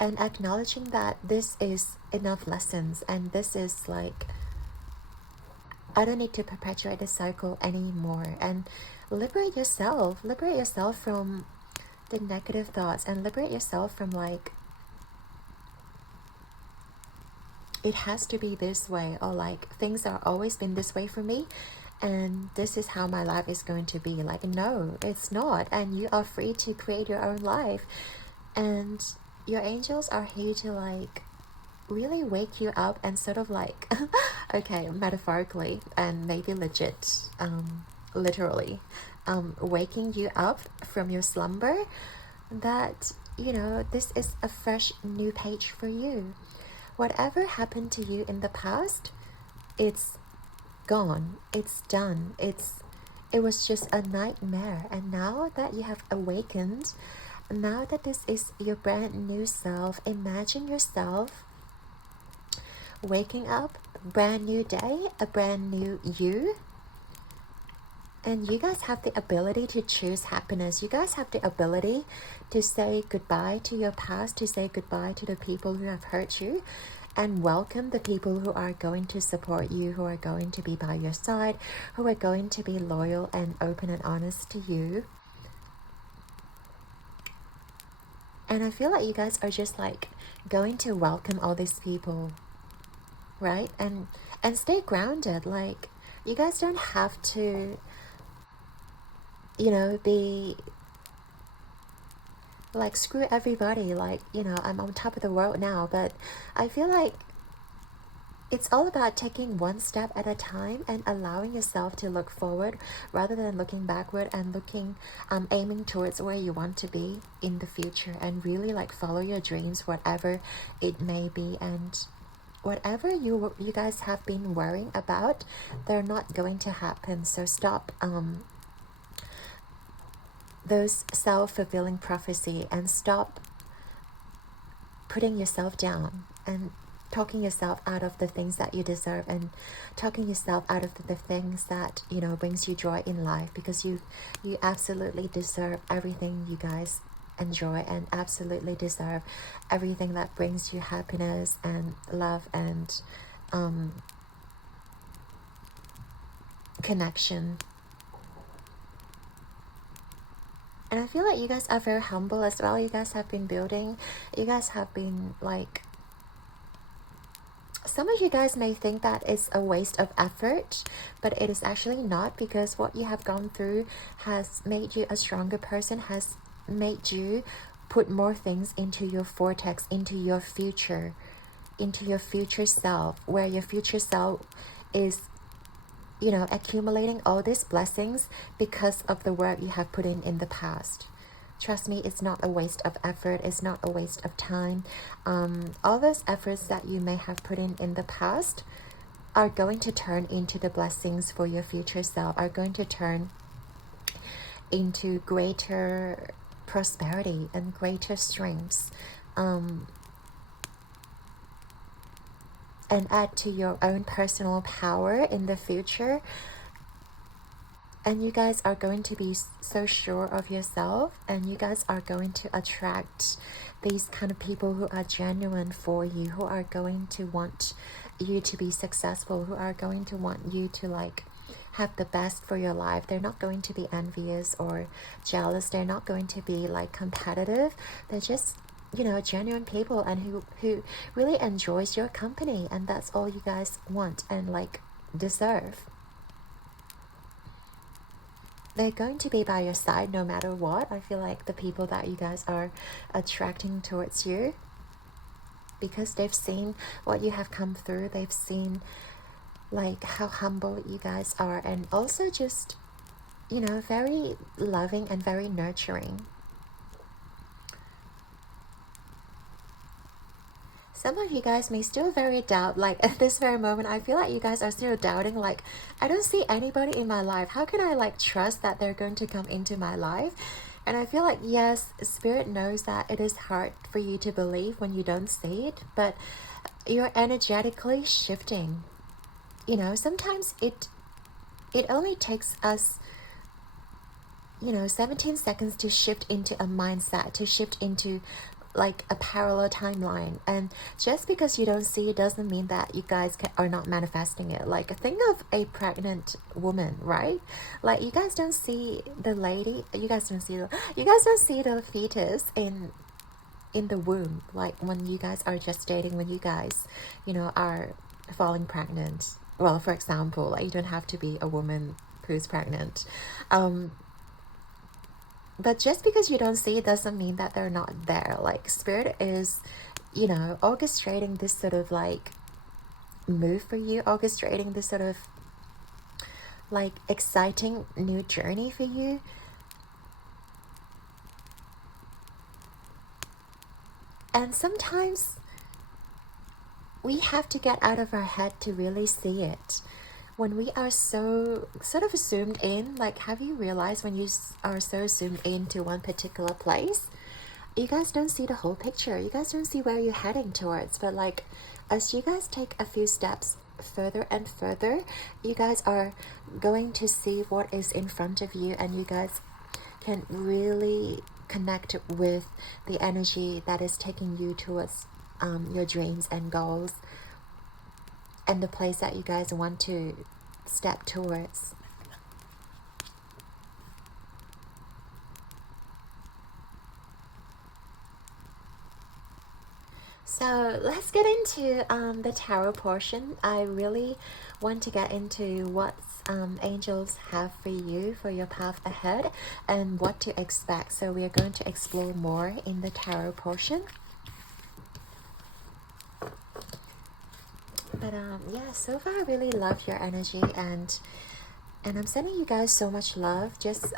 and acknowledging that this is enough lessons, and this is like, I don't need to perpetuate this cycle anymore, and liberate yourself from the negative thoughts, and liberate yourself from like, it has to be this way, or like things are always been this way for me and this is how my life is going to be. Like, no, it's not, and you are free to create your own life, and your angels are here to like really wake you up and sort of like okay, metaphorically and maybe legit, literally waking you up from your slumber, that you know this is a fresh new page for you. Whatever happened to you in the past, it's gone, it's done, it was just a nightmare. And now that you have awakened, now that this is your brand new self, imagine yourself waking up, brand new day, a brand new you. And you guys have the ability to choose happiness. You guys have the ability to say goodbye to your past, to say goodbye to the people who have hurt you, and welcome the people who are going to support you, who are going to be by your side, who are going to be loyal and open and honest to you. And I feel like you guys are just like going to welcome all these people, right? And stay grounded. Like, you guys don't have to, you know, be like screw everybody, like, you know, I'm on top of the world now. But I feel like it's all about taking one step at a time and allowing yourself to look forward rather than looking backward, and looking aiming towards where you want to be in the future, and really like follow your dreams, whatever it may be. And whatever you guys have been worrying about, they're not going to happen. So stop those self-fulfilling prophecy, and stop putting yourself down and talking yourself out of the things that you deserve, and talking yourself out of the things that, you know, brings you joy in life, because you absolutely deserve everything you guys enjoy, and absolutely deserve everything that brings you happiness and love and connection. And I feel like you guys are very humble as well. You guys have been building, you guys have been like some of you guys may think that it's a waste of effort, but it is actually not, because what you have gone through has made you a stronger person, has made you put more things into your vortex, into your future self, where your future self is, you know, accumulating all these blessings because of the work you have put in the past. Trust me, it's not a waste of effort. It's not a waste of time. All those efforts that you may have put in the past are going to turn into the blessings for your future self, are going to turn into greater prosperity and greater strengths, and add to your own personal power in the future. And you guys are going to be so sure of yourself, and you guys are going to attract these kind of people who are genuine for you, who are going to want you to be successful, who are going to want you to like have the best for your life. They're not going to be envious or jealous. They're not going to be like competitive. They're just, you know, genuine people, and who really enjoys your company, and that's all you guys want and like deserve. They're going to be by your side no matter what. I feel like the people that you guys are attracting towards you, because they've seen what you have come through, they've seen like how humble you guys are, and also just, you know, very loving and very nurturing. Some of you guys may still very doubt, like at this very moment, I feel like you guys are still doubting, like, I don't see anybody in my life. How can I like trust that they're going to come into my life? And I feel like, yes, Spirit knows that it is hard for you to believe when you don't see it, but you're energetically shifting. You know, sometimes it only takes us, you know, 17 seconds to shift into a mindset, to shift into like a parallel timeline. And just because you don't see it doesn't mean that you guys are not manifesting it. Like, think of a pregnant woman, right? Like, you guys don't see the lady, you guys don't see the fetus in the womb, like when you guys are gestating, when you guys, you know, are falling pregnant. Well, for example, like, you don't have to be a woman who's pregnant, but just because you don't see it doesn't mean that they're not there. Like, Spirit is, you know, orchestrating this sort of like move for you, orchestrating this sort of like exciting new journey for you. And sometimes we have to get out of our head to really see it. When we are so sort of zoomed in, like, have you realized when you are so zoomed into one particular place, you guys don't see the whole picture. You guys don't see where you're heading towards. But like, as you guys take a few steps further and further, you guys are going to see what is in front of you, and you guys can really connect with the energy that is taking you towards your dreams and goals, and the place that you guys want to step towards. So let's get into the tarot portion. I really want to get into what angels have for you for your path ahead and what to expect. So we are going to explore more in the tarot portion. But yeah, so far I really love your energy, and I'm sending you guys so much love, just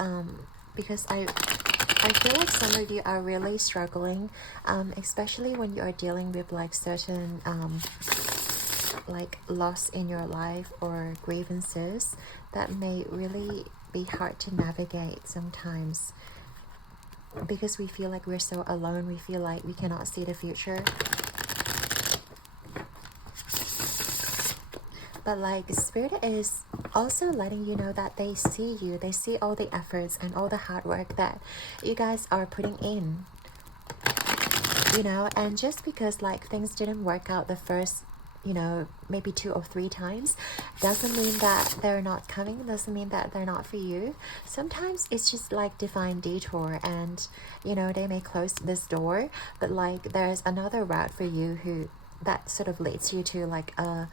because I feel like some of you are really struggling, especially when you are dealing with like certain like loss in your life or grievances that may really be hard to navigate sometimes, because we feel like we're so alone. We feel like we cannot see the future. But like, Spirit is also letting you know that they see you. They see all the efforts and all the hard work that you guys are putting in. You know, and just because like things didn't work out the first, you know, maybe 2 or 3 times, doesn't mean that they're not coming, doesn't mean that they're not for you. Sometimes it's just like divine detour, and you know, they may close this door, but like there's another route for you who that sort of leads you to like a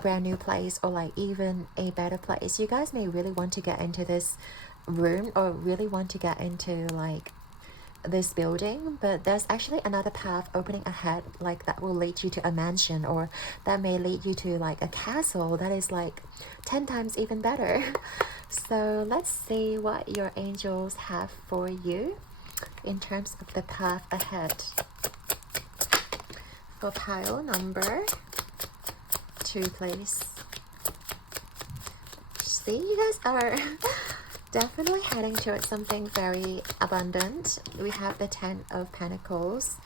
brand new place, or like even a better place. You guys may really want to get into this room, or really want to get into like this building, but there's actually another path opening ahead, like that will lead you to a mansion, or that may lead you to like a castle that is like 10 times even better. So let's see what your angels have for you in terms of the path ahead for pile number 2, please. See, you guys are definitely heading towards something very abundant. We have the 10 of Pentacles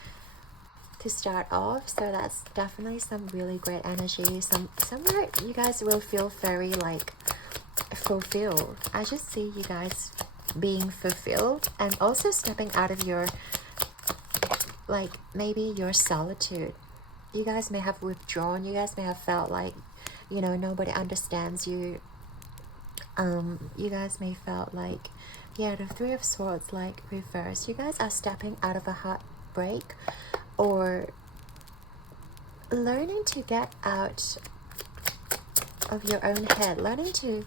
to start off, so that's definitely some really great energy. Somewhere you guys will feel very like fulfilled. I just see you guys being fulfilled, and also stepping out of your, like, maybe your solitude. You guys may have withdrawn. You guys may have felt like, you know, nobody understands you. You guys may felt like, yeah, the 3 of Swords, like reverse. You guys are stepping out of a heartbreak, or learning to get out of your own head, learning to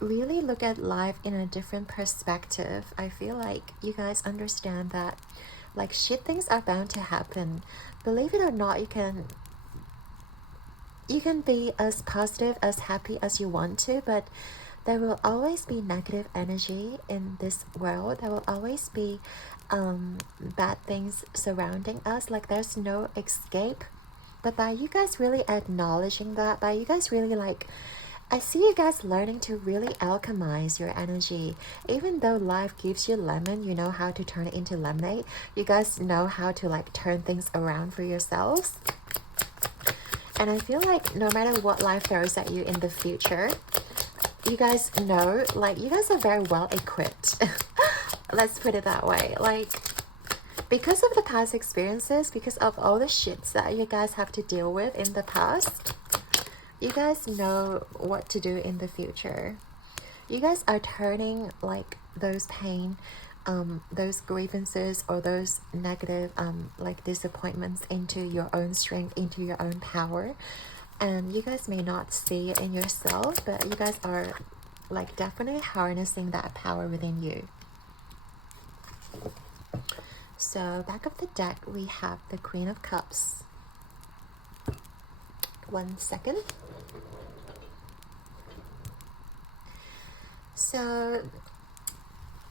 really look at life in a different perspective. I feel like you guys understand that like shit things are bound to happen. Believe it or not, you can be as positive, as happy as you want to, but there will always be negative energy in this world. There will always be bad things surrounding us. Like there's no escape. But by you guys really acknowledging that, by you guys really like, I see you guys learning to really alchemize your energy. Even though life gives you lemon, you know how to turn it into lemonade. You guys know how to like turn things around for yourselves. And I feel like no matter what life throws at you in the future, you guys know, like, you guys are very well equipped. Let's put it that way. Like, because of the past experiences, because of all the shits that you guys have to deal with in the past, you guys know what to do in the future. You guys are turning like those pain, those grievances, or those negative like disappointments into your own strength, into your own power. And you guys may not see it in yourself, but you guys are like definitely harnessing that power within you. So back of the deck we have the Queen of Cups. 1 second. So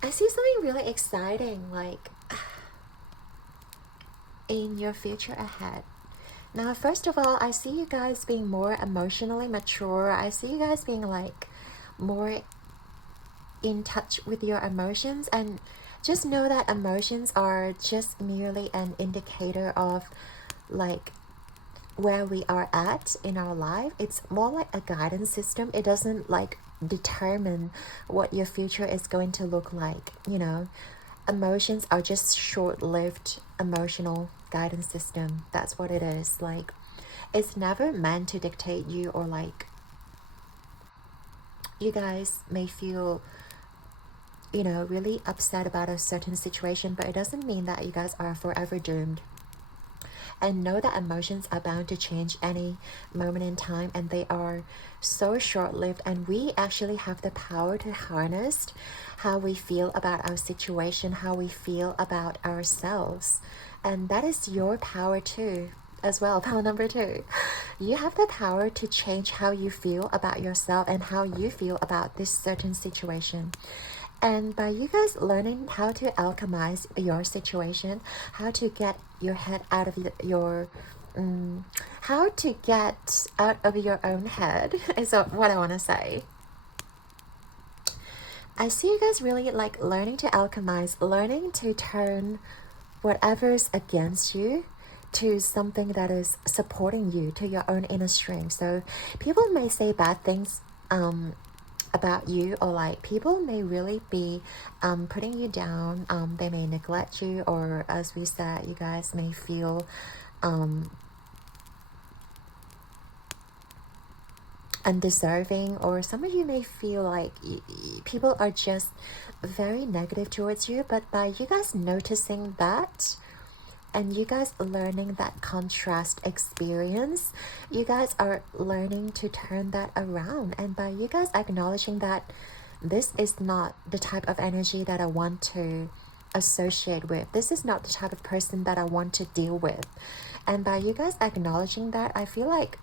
I see something really exciting like in your future ahead. Now, first of all, I see you guys being more emotionally mature. I see you guys being like more in touch with your emotions, and just know that emotions are just merely an indicator of like where we are at in our life. It's more like a guidance system. It doesn't like determine what your future is going to look like. You know, emotions are just short-lived emotional guidance system. That's what it is. Like, it's never meant to dictate you, or like you guys may feel, you know, really upset about a certain situation, but it doesn't mean that you guys are forever doomed. And know that emotions are bound to change any moment in time, and they are so short-lived, and we actually have the power to harness how we feel about our situation, how we feel about ourselves. And that is your power too, as well. Power number 2. You have the power to change how you feel about yourself and how you feel about this certain situation. And by you guys learning how to alchemize your situation, how to get your head out of your how to get out of your own head is what I want to say. I see you guys really like learning to alchemize, learning to turn whatever's against you to something that is supporting you, to your own inner strength. So people may say bad things about you, or like people may really be putting you down. They may neglect you, or as we said, you guys may feel undeserving, or some of you may feel like people are just very negative towards you. But by you guys noticing that and you guys learning that contrast experience, you guys are learning to turn that around. And by you guys acknowledging that this is not the type of energy that I want to associate with, this is not the type of person that I want to deal with, and by you guys acknowledging that, I feel like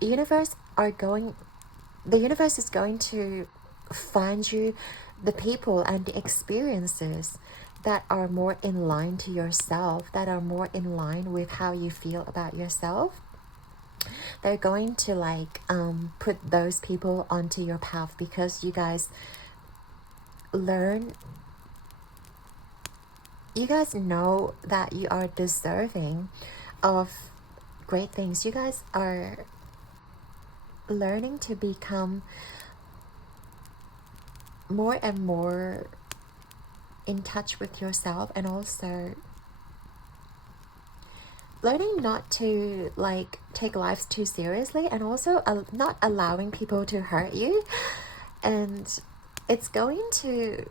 the universe is going to find you the people and the experiences that are more in line to yourself, that are more in line with how you feel about yourself. They're going to like put those people onto your path, because you guys know that you are deserving of great things. You guys are learning to become more and more in touch with yourself, and also learning not to like take life too seriously, and also not allowing people to hurt you. And it's going to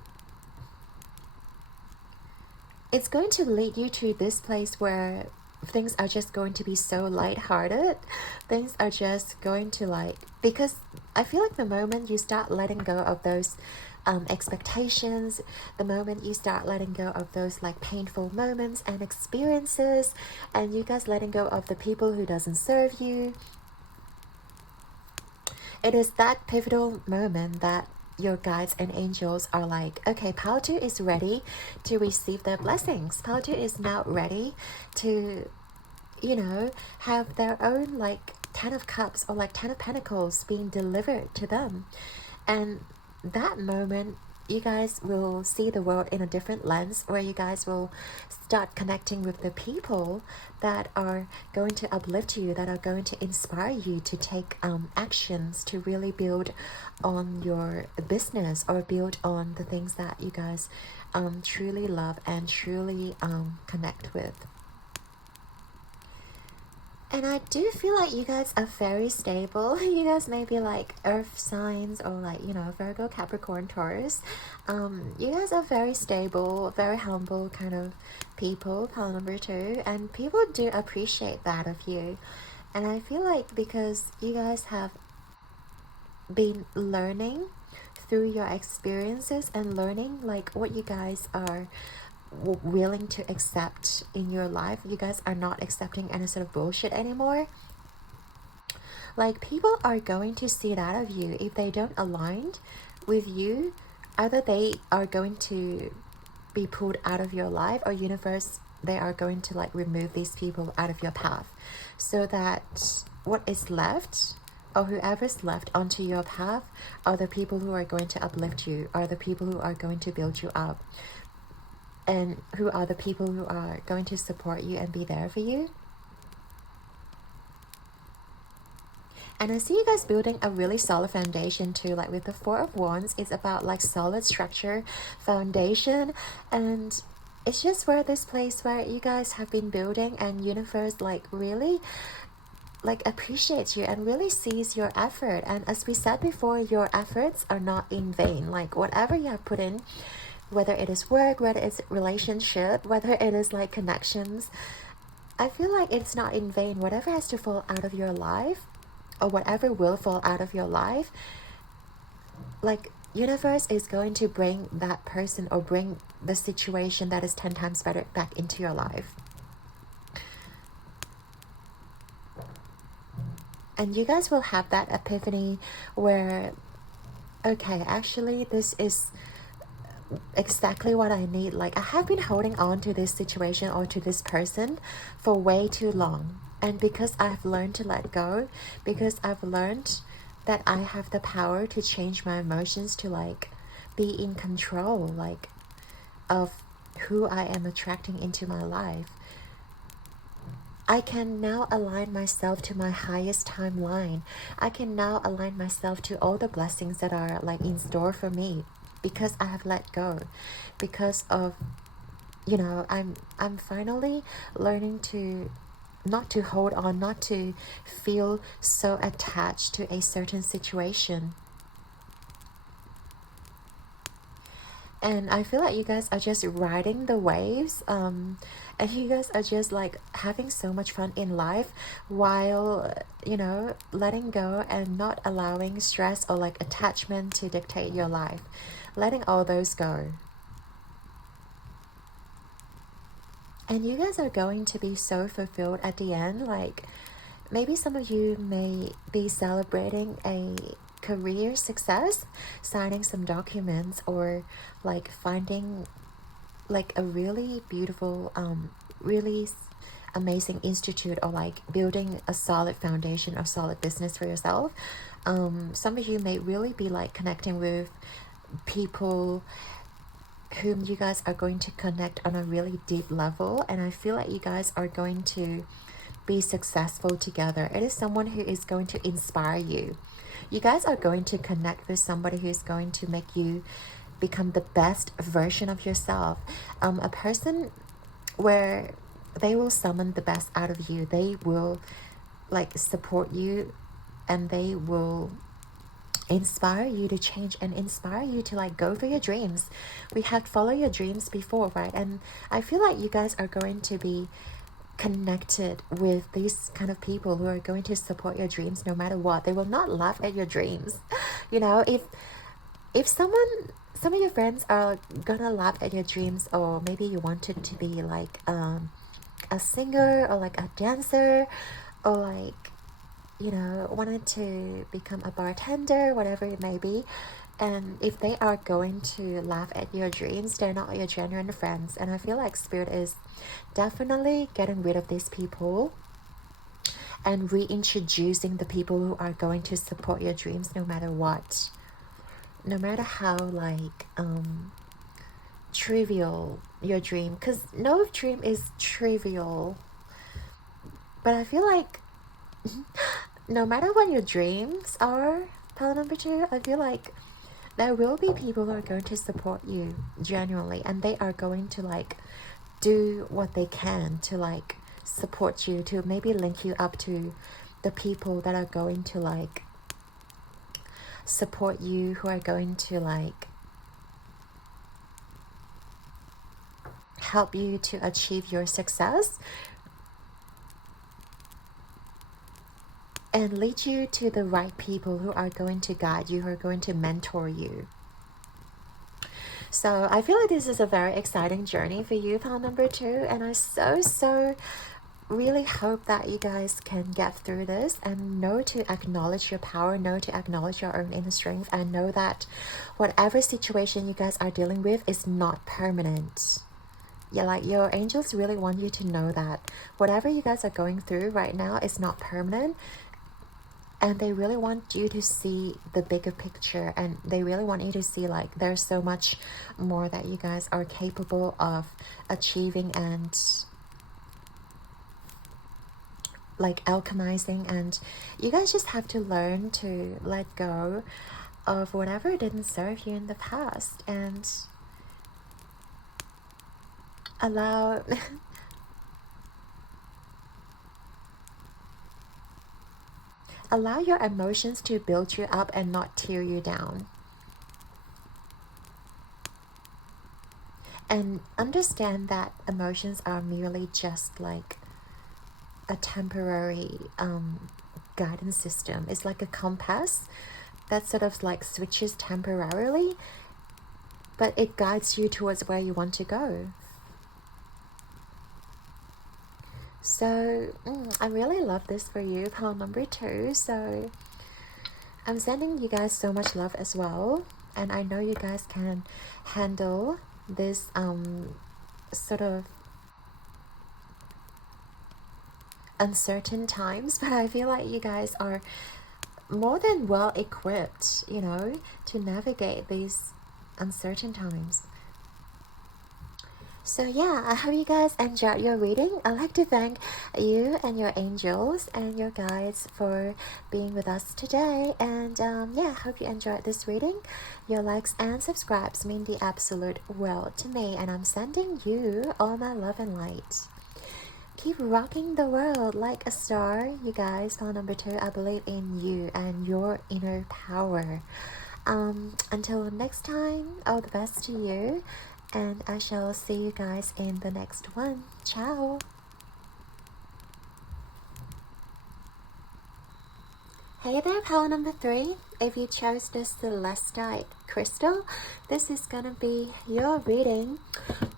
lead you to this place where things are just going to be so lighthearted. Things are just going to like, because I feel like the moment you start letting go of those expectations, the moment you start letting go of those like painful moments and experiences, and you guys letting go of the people who doesn't serve you, it is that pivotal moment that your guides and angels are like, okay, Pile 2 is ready to receive their blessings. Pile 2 is now ready to, you know, have their own like 10 of Cups or like 10 of Pentacles being delivered to them. And that moment, you guys will see the world in a different lens, where you guys will start connecting with the people that are going to uplift you, that are going to inspire you to take actions to really build on your business, or build on the things that you guys truly love and truly connect with. And I do feel like you guys are very stable. You guys may be like earth signs, or like, you know, Virgo, Capricorn, Taurus. You guys are very stable, very humble kind of people, pile number 2. And people do appreciate that of you. And I feel like because you guys have been learning through your experiences, and learning like what you guys are willing to accept in your life, you guys are not accepting any sort of bullshit anymore. Like, people are going to see that of you. If they don't align with you, either they are going to be pulled out of your life, or universe, they are going to like remove these people out of your path, so that what is left, or whoever's left onto your path, are the people who are going to uplift you, are the people who are going to build you up, and who are the people who are going to support you and be there for you. And I see you guys building a really solid foundation too. Like with the 4 of Wands, it's about like solid structure, foundation, and it's just where this place where you guys have been building, and universe like really like appreciates you and really sees your effort. And as we said before, your efforts are not in vain. Like whatever you have put in, whether it is work, whether it's relationship, whether it is like connections, I feel like it's not in vain. Whatever has to fall out of your life, or whatever will fall out of your life, like universe is going to bring that person, or bring the situation that is 10 times better back into your life. And you guys will have that epiphany where, okay, actually this is exactly what I need. Like, I have been holding on to this situation or to this person for way too long, and because I've learned to let go, because I've learned that I have the power to change my emotions, to like be in control like of who I am attracting into my life, I can now align myself to my highest timeline. I can now align myself to all the blessings that are like in store for me, because I have let go, because of, you know, I'm finally learning to not to hold on, not to feel so attached to a certain situation. And I feel like you guys are just riding the waves, and you guys are just like having so much fun in life while, you know, letting go and not allowing stress or like attachment to dictate your life, letting all those go. And you guys are going to be so fulfilled at the end. Like, maybe some of you may be celebrating a career success, signing some documents, or like finding like a really beautiful, really amazing institute, or like building a solid foundation of solid business for yourself. Some of you may really be like connecting with people whom you guys are going to connect on a really deep level, and I feel like you guys are going to be successful together. It is someone who is going to inspire you. You guys are going to connect with somebody who is going to make you become the best version of yourself. A person where they will summon the best out of you. They will like support you, and they will inspire you to change and inspire you to like go for your dreams. We had follow your dreams before, right? And I feel like you guys are going to be connected with these kind of people who are going to support your dreams no matter what. They will not laugh at your dreams. You know, if some of your friends are gonna laugh at your dreams, or maybe you wanted to be like a singer or like a dancer, or like, you know, wanted to become a bartender, whatever it may be, and if they are going to laugh at your dreams, they're not your genuine friends. And I feel like Spirit is definitely getting rid of these people and reintroducing the people who are going to support your dreams no matter what, no matter how like trivial your dream, because no dream is trivial. But I feel like no matter what your dreams are, pile number 2, I feel like there will be people who are going to support you genuinely, and they are going to like do what they can to like support you, to maybe link you up to the people that are going to like support you, who are going to like help you to achieve your success and lead you to the right people who are going to guide you, who are going to mentor you. So I feel like this is a very exciting journey for you, pile number 2, and I so really hope that you guys can get through this and know to acknowledge your power, know to acknowledge your own inner strength, and know that whatever situation you guys are dealing with is not permanent. Yeah, like your angels really want you to know that whatever you guys are going through right now is not permanent. And they really want you to see the bigger picture, and they really want you to see like there's so much more that you guys are capable of achieving and like alchemizing. And you guys just have to learn to let go of whatever didn't serve you in the past, and allow allow your emotions to build you up and not tear you down. And understand that emotions are merely just like a temporary guidance system. It's like a compass that sort of like switches temporarily, but it guides you towards where you want to go. So I really love this for you, pile number 2. So I'm sending you guys so much love as well, and I know you guys can handle this sort of uncertain times, but I feel like you guys are more than well equipped, you know, to navigate these uncertain times. So yeah, I hope you guys enjoyed your reading. I'd like to thank you and your angels and your guides for being with us today. And yeah, I hope you enjoyed this reading. Your likes and subscribes mean the absolute world to me, and I'm sending you all my love and light. Keep rocking the world like a star, you guys. Pile number 2, I believe in you and your inner power. Until next time, all the best to you, and I shall see you guys in the next one. Ciao. Hey there, pal number 3. If you chose the Celestite crystal, this is gonna be your reading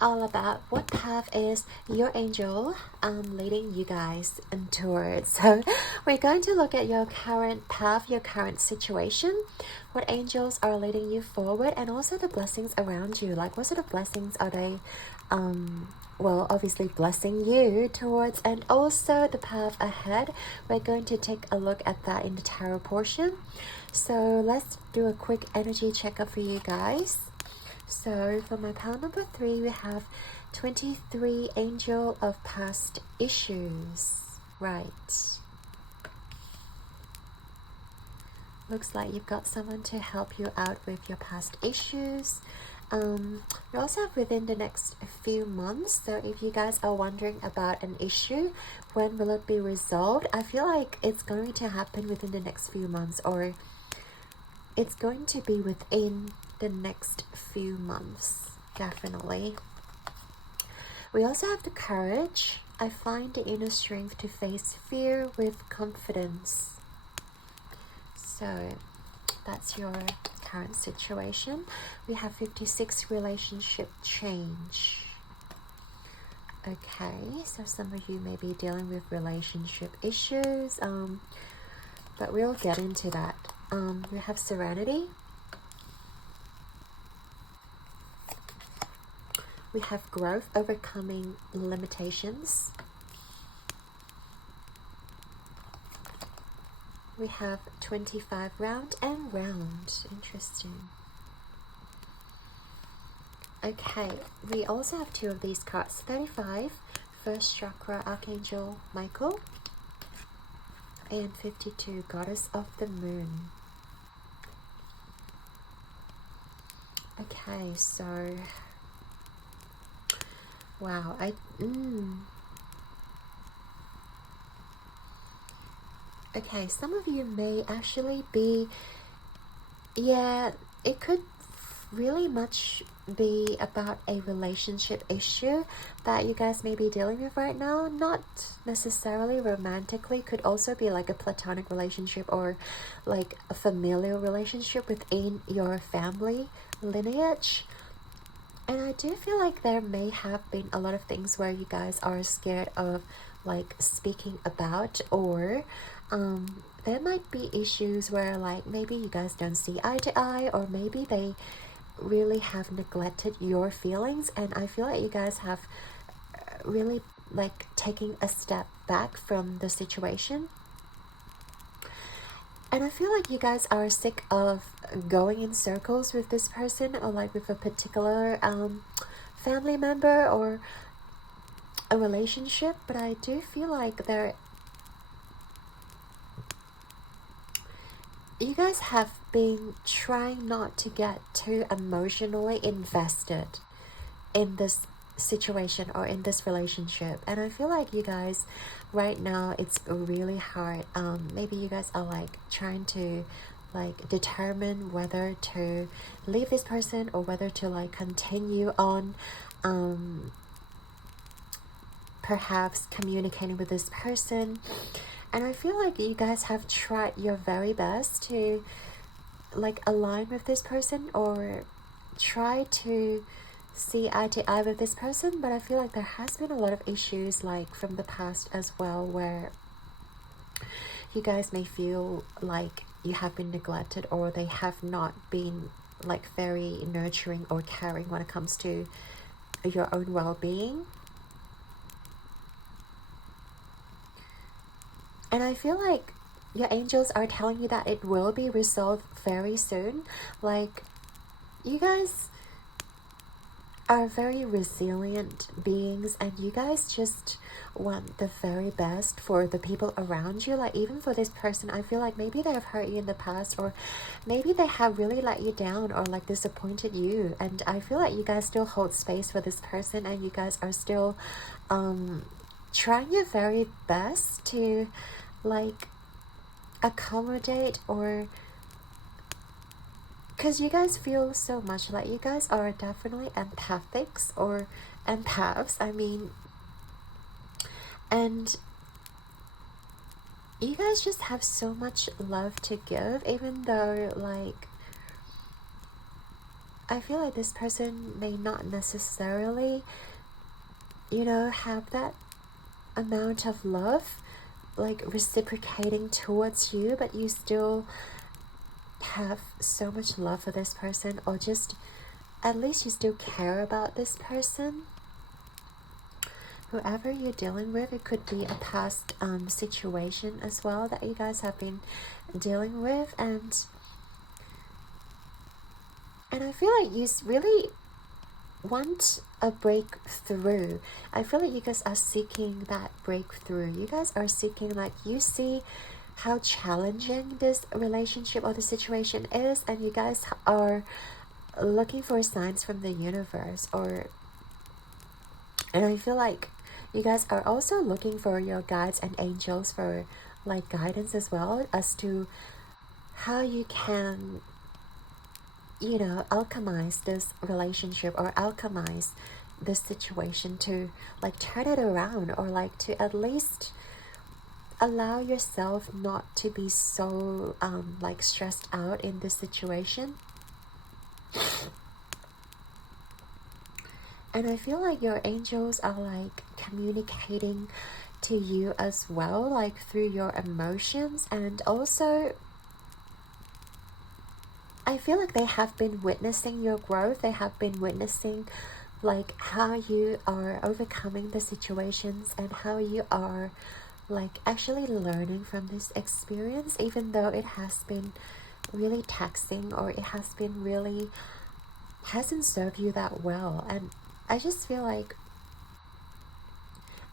all about what path is your angel leading you guys towards. So we're going to look at your current path, your current situation, what angels are leading you forward, and also the blessings around you. Like, what sort of blessings are they well, obviously blessing you towards, and also the path ahead. We're going to take a look at that in the tarot portion. So let's do a quick energy checkup for you guys. So for my pile number 3, we have 23, angel of past issues. Right. Looks like you've got someone to help you out with your past issues. You also have within the next few months. So if you guys are wondering about an issue, when will it be resolved, I feel like it's going to happen within the next few months, or it's going to be within the next few months, definitely. We also have the courage. I find the inner strength to face fear with confidence. So that's your current situation. We have 56, relationship change. Okay, so some of you may be dealing with relationship issues, but we'll get into that. We have serenity. We have growth, overcoming limitations. We have 25, round and round. Interesting. Okay, we also have 2 of these cards. 35, first chakra, Archangel Michael. And 52, Goddess of the Moon. Okay, so wow, okay, some of you may actually be, yeah, it could really much be about a relationship issue that you guys may be dealing with right now. Not necessarily romantically, could also be like a platonic relationship or like a familial relationship within your family lineage. And I do feel like there may have been a lot of things where you guys are scared of like speaking about, or there might be issues where like maybe you guys don't see eye to eye, or maybe they really have neglected your feelings, and I feel like you guys have really like taking a step back from the situation. And I feel like you guys are sick of going in circles with this person, or like with a particular family member or a relationship, but I do feel like you guys have been trying not to get too emotionally invested in this situation or in this relationship, and I feel like you guys right now, it's really hard. Maybe you guys are like trying to like determine whether to leave this person or whether to like continue on perhaps communicating with this person. And I feel like you guys have tried your very best to like align with this person or try to see eye to eye with this person, but I feel like there has been a lot of issues like from the past as well, where you guys may feel like you have been neglected, or they have not been like very nurturing or caring when it comes to your own well-being. And I feel like your angels are telling you that it will be resolved very soon. Like, you guys are very resilient beings, and you guys just want the very best for the people around you. Like, even for this person, I feel like maybe they have hurt you in the past, or maybe they have really let you down or like disappointed you, and I feel like you guys still hold space for this person, and you guys are still trying your very best to like accommodate or because you guys feel so much like you guys are definitely empathics or empaths, I mean, and you guys just have so much love to give, even though, like, I feel like this person may not necessarily, you know, have that amount of love, like, reciprocating towards you, but you still have so much love for this person, or just at least you still care about this person. Whoever you're dealing with, it could be a past situation as well that you guys have been dealing with, and I feel like you really want a breakthrough. I feel like you guys are seeking that breakthrough. You guys are seeking, like, you see how challenging this relationship or the situation is, and you guys are looking for signs from the universe, and I feel like you guys are also looking for your guides and angels for, like, guidance as well as to how you can, you know, alchemize this relationship or alchemize this situation to, like, turn it around, or, like, to at least allow yourself not to be so like, stressed out in this situation. And I feel like your angels are, like, communicating to you as well, like, through your emotions, and also I feel like they have been witnessing your growth. They have been witnessing, like, how you are overcoming the situations and how you are, like, actually learning from this experience, even though it has been really taxing, or it has been really hasn't served you that well. And I just feel like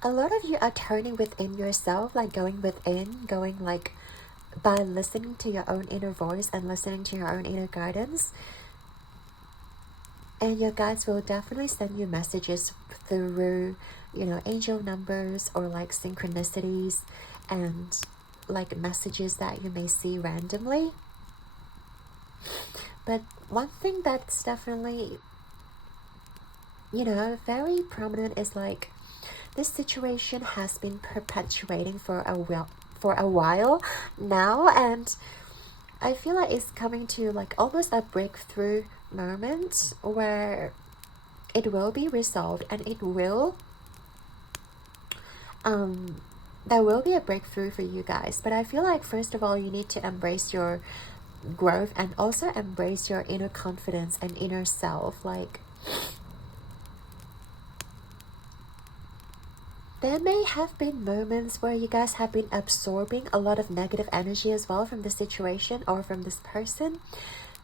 a lot of you are turning within yourself, like, going within, going, like, by listening to your own inner voice and listening to your own inner guidance. And your guides will definitely send you messages through, you know, angel numbers, or, like, synchronicities, and, like, messages that you may see randomly. But one thing that's definitely, you know, very prominent is, like, this situation has been perpetuating for a while now, and I feel like it's coming to, like, almost a breakthrough moment where it will be resolved, and it will there will be a breakthrough for you guys. But I feel like, first of all, you need to embrace your growth and also embrace your inner confidence and inner self. Like, there may have been moments where you guys have been absorbing a lot of negative energy as well from the situation or from this person.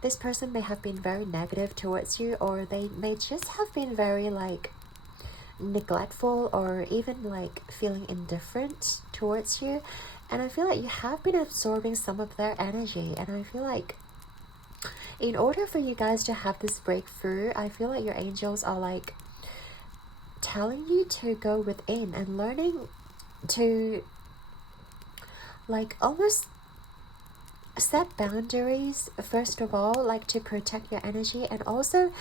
This person may have been very negative towards you, or they may just have been very, like, neglectful, or even, like, feeling indifferent towards you. And I feel like you have been absorbing some of their energy, and I feel like in order for you guys to have this breakthrough, I feel like your angels are, like, telling you to go within and learning to, like, almost set boundaries, first of all, like, to protect your energy, and also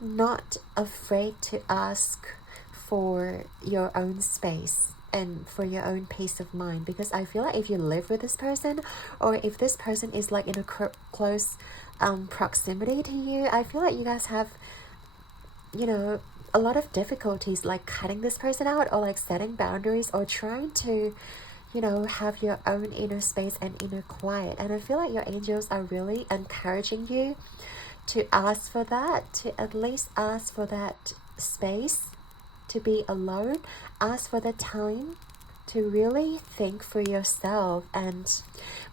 not afraid to ask for your own space and for your own peace of mind. Because I feel like if you live with this person, or if this person is, like, in a close proximity to you, I feel like you guys have, you know, a lot of difficulties, like, cutting this person out, or, like, setting boundaries, or trying to, you know, have your own inner space and inner quiet. And I feel like your angels are really encouraging you to ask for that, to at least ask for that space to be alone, ask for the time to really think for yourself and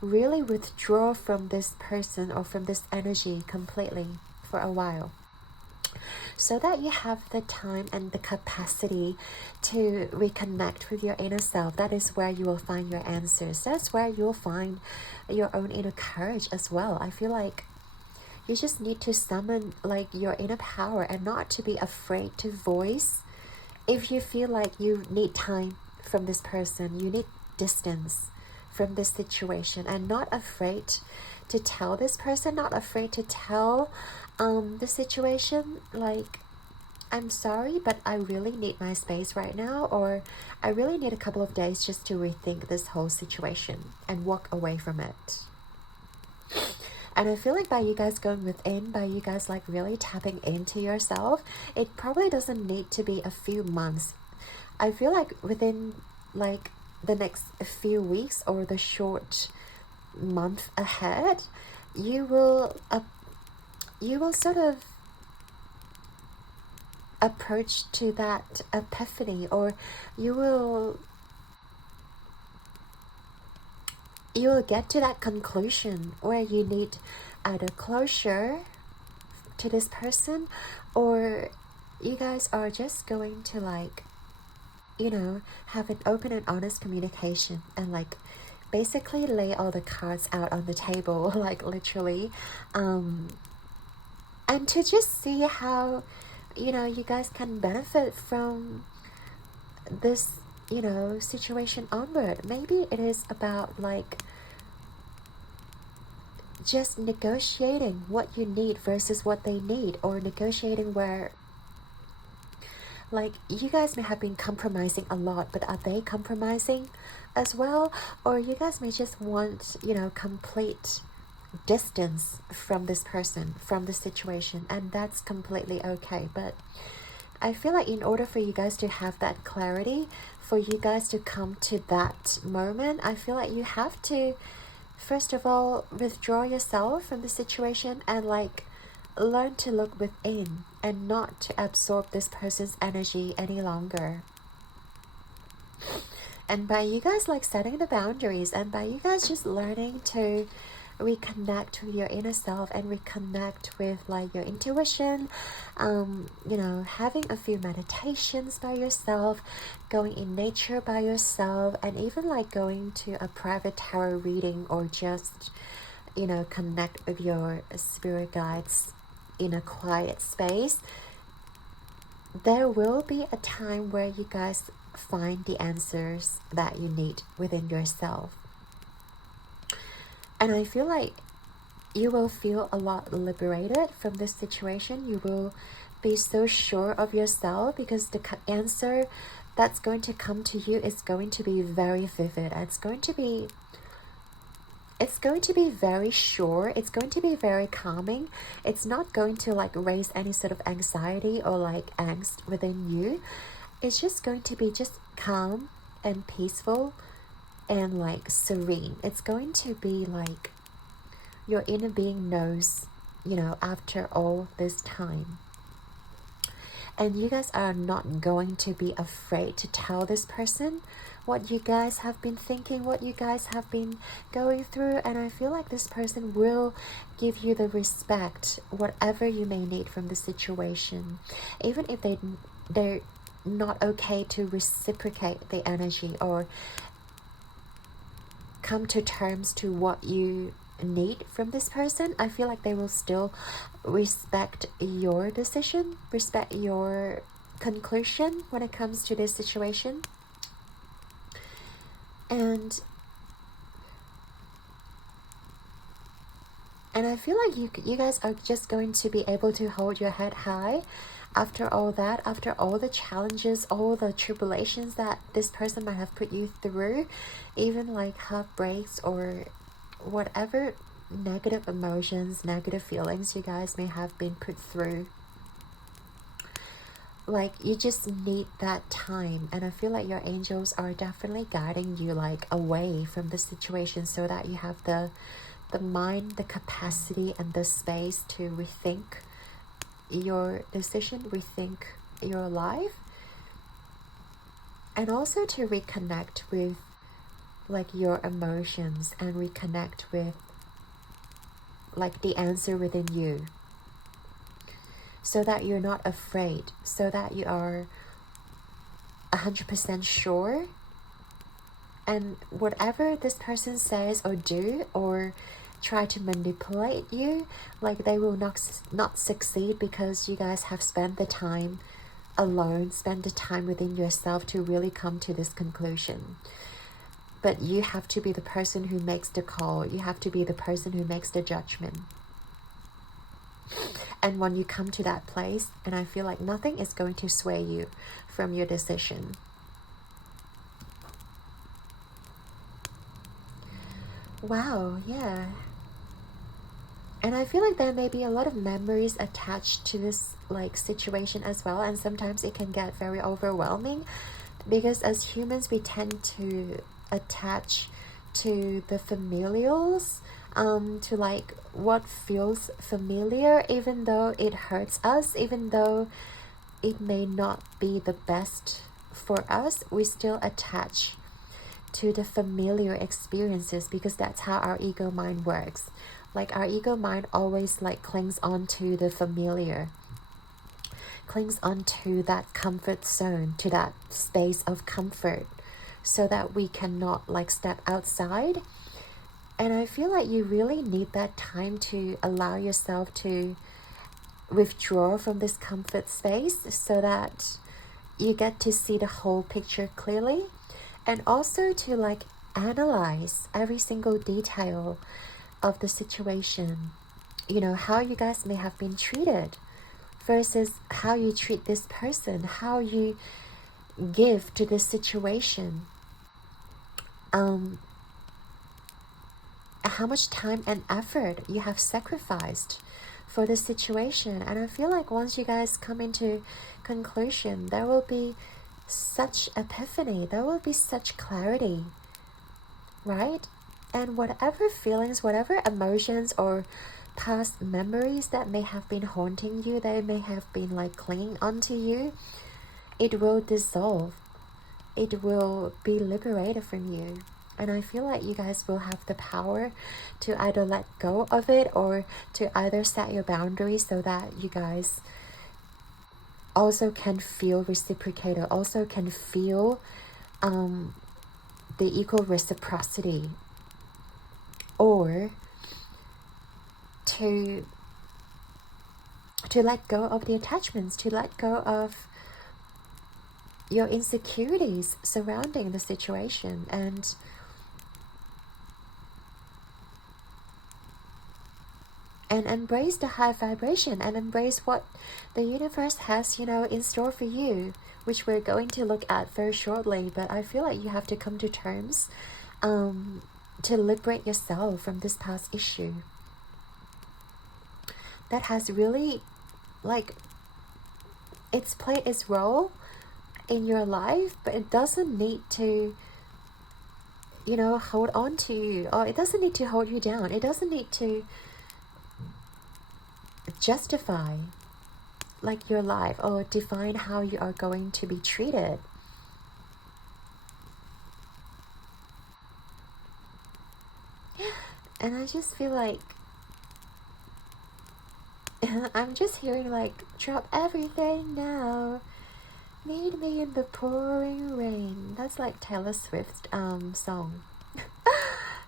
really withdraw from this person or from this energy completely for a while, so that you have the time and the capacity to reconnect with your inner self. That is where you will find your answers. That's where you'll find your own inner courage as well. I feel like you just need to summon, like, your inner power, and not to be afraid to voice if you feel like you need time from this person, you need distance from this situation, and not afraid to tell this person, not afraid to tell the situation, like, I'm sorry, but I really need my space right now, or I really need a couple of days just to rethink this whole situation and walk away from it. And I feel like by you guys going within, by you guys like really tapping into yourself, it probably doesn't need to be a few months. I feel like within like the next few weeks or the short month ahead, you will sort of approach to that epiphany, or you will get to that conclusion where you need either closure to this person, or you guys are just going to like, you know, have an open and honest communication and like basically lay all the cards out on the table, like literally, and to just see how, you know, you guys can benefit from this, you know, situation onward. Maybe it is about like just negotiating what you need versus what they need, or negotiating where like you guys may have been compromising a lot, but are they compromising as well? Or you guys may just want, you know, complete distance from this person, from the situation, and that's completely okay. But I feel like in order for you guys to have that clarity, for you guys to come to that moment, I feel like you have to first of all withdraw yourself from the situation and like learn to look within and not to absorb this person's energy any longer. And by you guys like setting the boundaries, and by you guys just learning to reconnect with your inner self and reconnect with like your intuition, you know, having a few meditations by yourself, going in nature by yourself, and even like going to a private tarot reading, or just, you know, connect with your spirit guides in a quiet space, there will be a time where you guys find the answers that you need within yourself. And I feel like you will feel a lot liberated from this situation. You will be so sure of yourself, because the answer that's going to come to you is going to be very vivid. It's going to be very sure. It's going to be very calming. It's not going to like raise any sort of anxiety or like angst within you. It's just going to be just calm and peaceful and like serene. It's going to be like your inner being knows, you know, after all this time. And you guys are not going to be afraid to tell this person what you guys have been thinking, what you guys have been going through. And I feel like this person will give you the respect, whatever you may need from the situation. Even if they're not okay to reciprocate the energy or come to terms to what you need from this person, I feel like they will still respect your decision, respect your conclusion when it comes to this situation. And I feel like you guys are just going to be able to hold your head high after all that, after all the challenges, all the tribulations that this person might have put you through, even like heartbreaks or whatever negative emotions, negative feelings you guys may have been put through. Like, you just need that time, and I feel like your angels are definitely guiding you like away from the situation, so that you have the mind, the capacity, and the space to rethink your decision, rethink your life, and also to reconnect with like your emotions and reconnect with like the answer within you, so that you're not afraid, so that you are 100% sure, and whatever this person says or do or try to manipulate you, like they will not succeed, because you guys have spent the time alone, spend the time within yourself to really come to this conclusion. but you have to be the person who makes the call. You have to be the person who makes the judgment. And when you come to that place, and I feel like nothing is going to sway you from your decision. Wow, yeah. And I feel like there may be a lot of memories attached to this like situation as well, and sometimes it can get very overwhelming, because as humans we tend to attach to the familials, to like what feels familiar, even though it hurts us, even though it may not be the best for us, we still attach to the familiar experiences, because that's how our ego mind works. Like our ego mind always like clings on to the familiar, clings on to that comfort zone, to that space of comfort, so that we cannot like step outside. And I feel like you really need that time to allow yourself to withdraw from this comfort space, so that you get to see the whole picture clearly, and also to like analyze every single detail of the situation. You know, how you guys may have been treated versus how you treat this person, how you give to this situation, how much time and effort you have sacrificed for this situation. And I feel like once you guys come into conclusion, there will be such epiphany, there will be such clarity, right? And whatever feelings, whatever emotions or past memories that may have been haunting you, they may have been like clinging onto you, it will dissolve. It will be liberated from you. And I feel like you guys will have the power to either let go of it, or to either set your boundaries so that you guys also can feel reciprocated, also can feel the equal reciprocity, or to let go of the attachments, to let go of your insecurities surrounding the situation, and embrace the high vibration, and embrace what the universe has, you know, in store for you, which we're going to look at very shortly. But I feel like you have to come to terms to liberate yourself from this past issue that has really like it's played its role in your life, but it doesn't need to, you know, hold on to you, or it doesn't need to hold you down. It doesn't need to justify like your life or define how you are going to be treated. And I just feel like I'm just hearing like, drop everything now, meet me in the pouring rain. That's like Taylor Swift's song.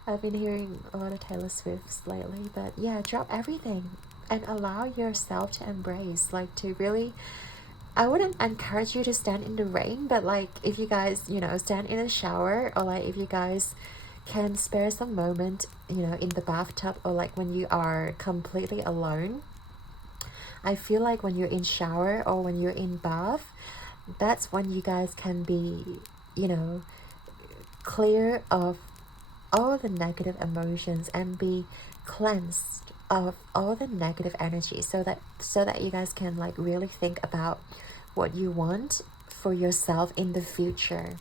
I've been hearing a lot of Taylor Swift's lately, but yeah, drop everything and allow yourself to embrace, like to really, I wouldn't encourage you to stand in the rain, but like if you guys, you know, stand in a shower, or like if you guys can spare some moment, you know, in the bathtub, or like when you are completely alone. I feel like when you're in shower or when you're in bath, that's when you guys can be, you know, clear of all the negative emotions and be cleansed of all the negative energy, so that you guys can like really think about what you want for yourself in the future,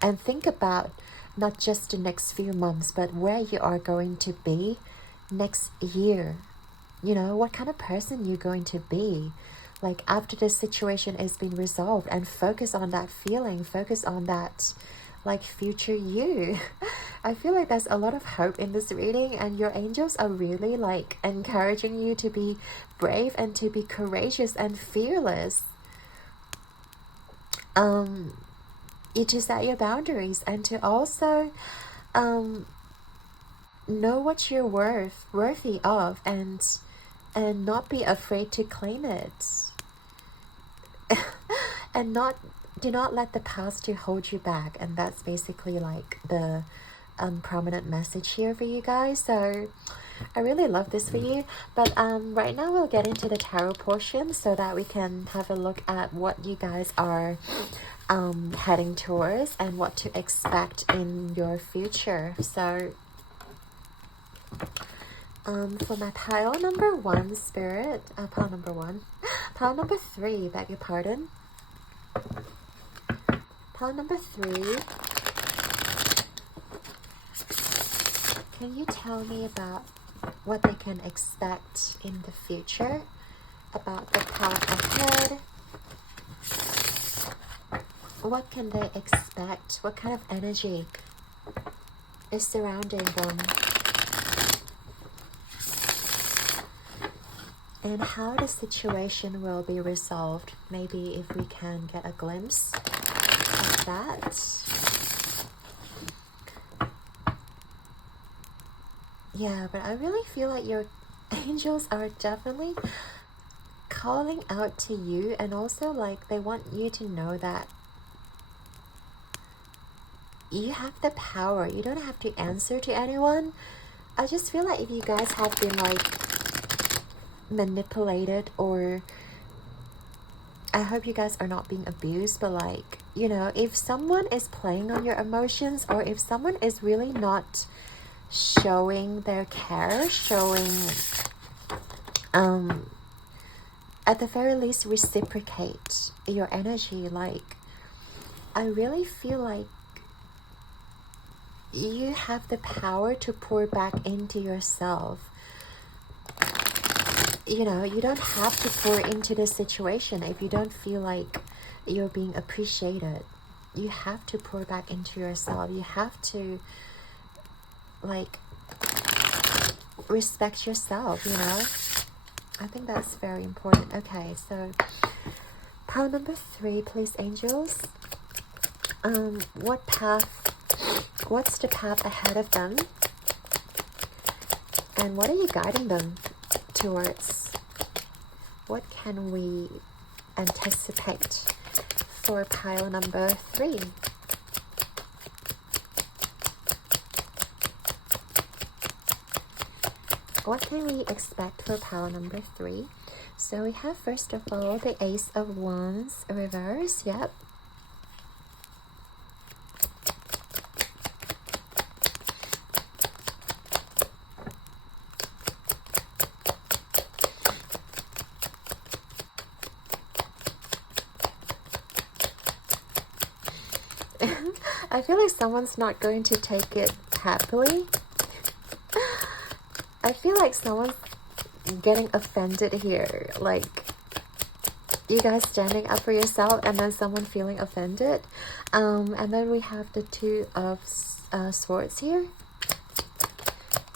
and think about not just the next few months, but where you are going to be next year. You know, what kind of person you're going to be like after this situation has been resolved, and focus on that feeling, focus on that like future you. I feel like there's a lot of hope in this reading, and your angels are really like encouraging you to be brave and to be courageous and fearless. You to set your boundaries, and to also know what you're worthy of, and not be afraid to claim it. And not do not let the past to hold you back. And that's basically like the prominent message here for you guys. So I really love this for you. But right now we'll get into the tarot portion so that we can have a look at what you guys are heading towards and what to expect in your future. So for my pile number 1, Spirit, pile number 1, pile number 3, beg your pardon. Pile number 3, can you tell me about what they can expect in the future, about the path ahead? What can they expect? What kind of energy is surrounding them? And how the situation will be resolved. Maybe if we can get a glimpse of that. Yeah, but I really feel like your angels are definitely calling out to you, and also like they want you to know that you have the power. You don't have to answer to anyone. I just feel like if you guys have been like manipulated, or I hope you guys are not being abused, but like, you know, if someone is playing on your emotions, or if someone is really not showing their care, showing at the very least reciprocate your energy, like I really feel like you have the power to pour back into yourself. You know, you don't have to pour into the situation if you don't feel like you're being appreciated. You have to pour back into yourself. You have to like respect yourself, you know. I think that's very important. Okay, so pile number 3, please, angels. What's the path ahead of them, and what are you guiding them towards? What can we anticipate for pile number 3? What can we expect for pile number 3? So we have, first of all, the Ace of Wands reverse. Yep. I feel like someone's not going to take it happily. I feel like someone's getting offended here. Like, you guys standing up for yourself and then someone feeling offended. And then we have the 2 of Swords here.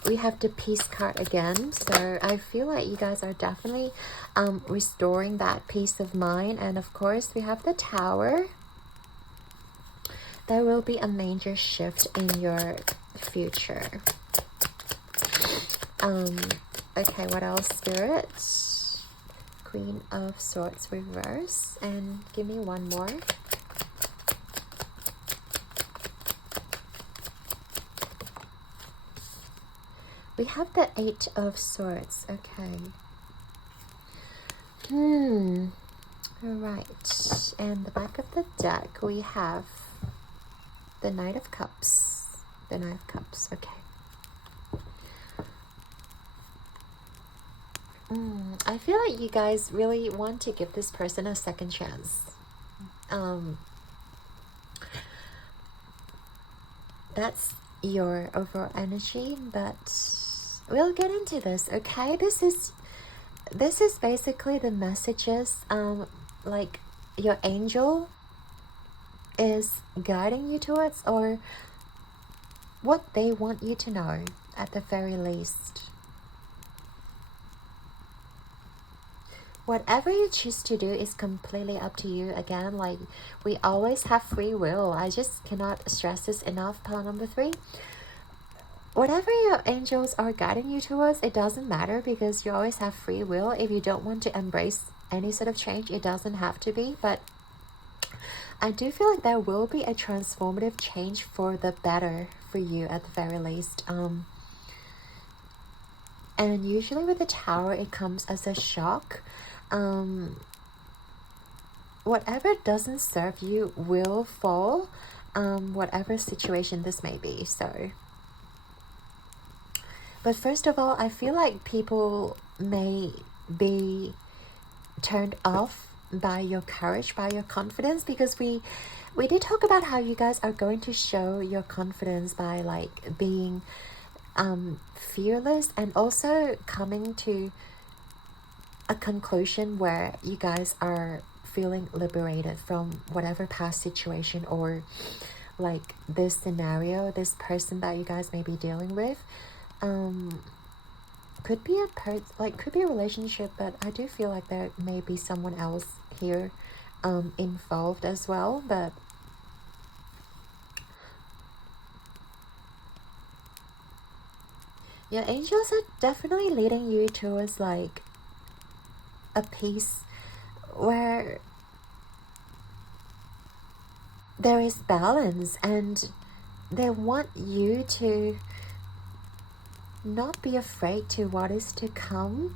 We have the Peace card again. So I feel like you guys are definitely restoring that peace of mind. And of course, we have the Tower. There will be a major shift in your future. Okay, what else, Spirit? Queen of Swords reverse. And give me one more. We have the 8 of Swords. Okay. Right. And the back of the deck, we have the Knight of Cups. The Knight of Cups. Okay. I feel like you guys really want to give this person a second chance. That's your overall energy, but we'll get into this, okay? This is basically the messages like your angel is guiding you towards, or what they want you to know at the very least. Whatever you choose to do is completely up to you. Again, like, we always have free will. I just cannot stress this enough, pile number 3. Whatever your angels are guiding you towards, it doesn't matter, because you always have free will. If you don't want to embrace any sort of change, it doesn't have to be. But I do feel like there will be a transformative change for the better for you at the very least. And usually with the Tower, it comes as a shock. Whatever doesn't serve you will fall, whatever situation this may be. So, but first of all, I feel like people may be turned off by your courage, by your confidence, because we did talk about how you guys are going to show your confidence by like being fearless, and also coming to a conclusion where you guys are feeling liberated from whatever past situation or like this scenario, this person that you guys may be dealing with. Could be could be a relationship, but I do feel like there may be someone else here involved as well. But your angels are definitely leading you towards like a peace where there is balance, and they want you to not be afraid to what is to come.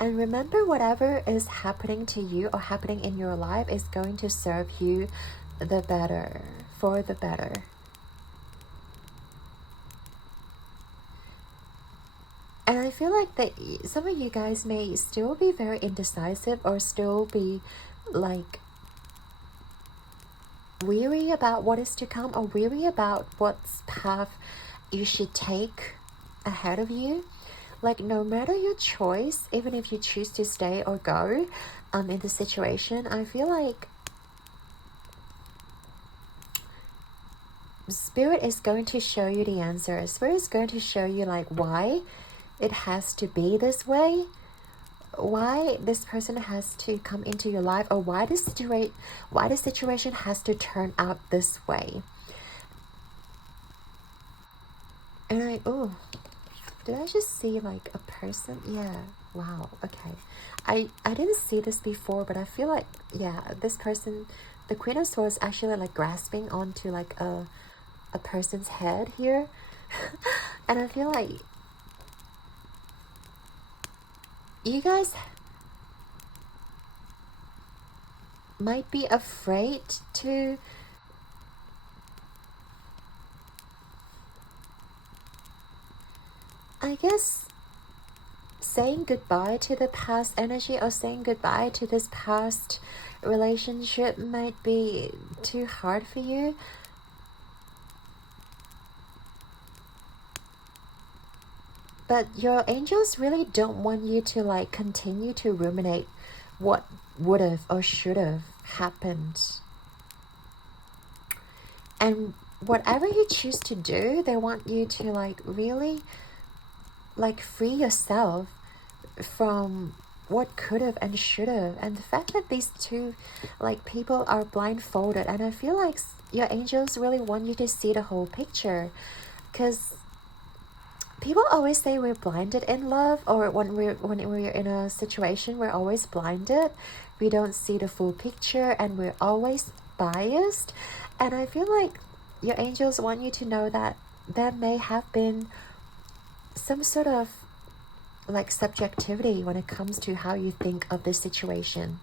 And remember, whatever is happening to you or happening in your life is going to serve you the better, for the better. And I feel like that some of you guys may still be very indecisive, or still be like weary about what is to come, or weary about what path you should take ahead of you. Like, no matter your choice, even if you choose to stay or go in the situation, I feel like Spirit is going to show you the answer. Spirit is going to show you like why it has to be this way, why this person has to come into your life, or why the situation has to turn out this way. And did I just see like a person? Yeah, wow, okay. I didn't see this before, but I feel like, yeah, this person, the Queen of Swords, actually like grasping onto like a person's head here. And I feel like you guys might be afraid to saying goodbye to the past energy, or saying goodbye to this past relationship might be too hard for you. But your angels really don't want you to like continue to ruminate what would have or should have happened. And whatever you choose to do, they want you to like really like free yourself from what could have and should have. And the fact that these two like people are blindfolded, and I feel like your angels really want you to see the whole picture, because people always say we're blinded in love, or when we're in a situation, we're always blinded. We don't see the full picture, and we're always biased. And I feel like your angels want you to know that there may have been some sort of like subjectivity when it comes to how you think of this situation.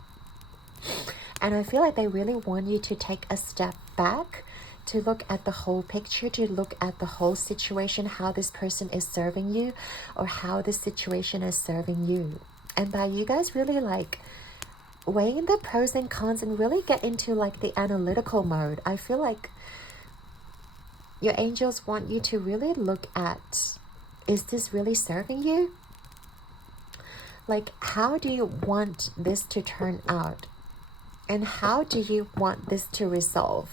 And I feel like they really want you to take a step back, to look at the whole picture, to look at the whole situation, how this person is serving you, or how this situation is serving you. And by you guys really like weighing the pros and cons and really get into like the analytical mode, I feel like your angels want you to really look at, is this really serving you? Like, how do you want this to turn out? And how do you want this to resolve?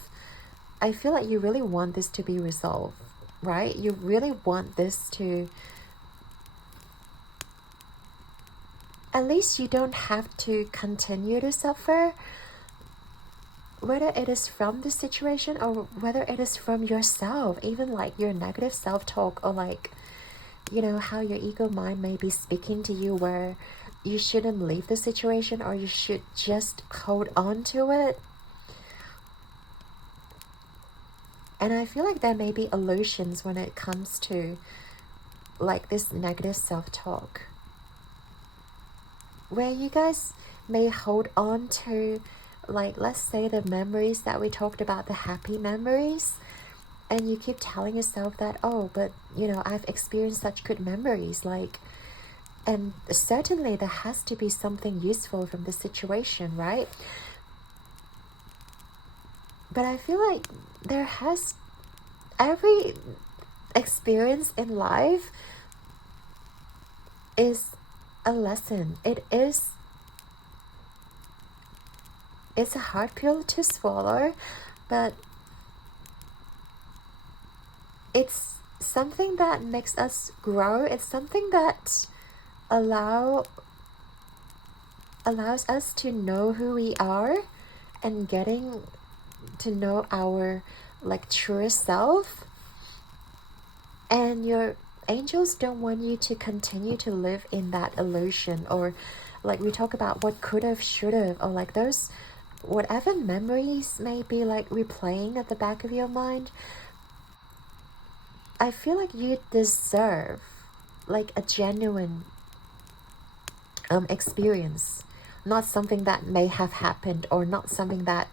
I feel like you really want this to be resolved, right? You really want this to, at least you don't have to continue to suffer, whether it is from the situation or whether it is from yourself, even like your negative self-talk, or like, you know, how your ego mind may be speaking to you, where you shouldn't leave the situation, or you should just hold on to it. And I feel like there may be illusions when it comes to like this negative self-talk, where you guys may hold on to, like, let's say the memories that we talked about, the happy memories, and you keep telling yourself that, oh, but you know, I've experienced such good memories, like, and certainly there has to be something useful from the situation, right? But I feel like every experience in life is a lesson. It's a hard pill to swallow, but it's something that makes us grow. It's something that allows us to know who we are, and getting to know our like truest self. And your angels don't want you to continue to live in that illusion, or like we talk about what could have, should have, or like those whatever memories may be like replaying at the back of your mind. I feel like you deserve like a genuine experience, not something that may have happened, or not something that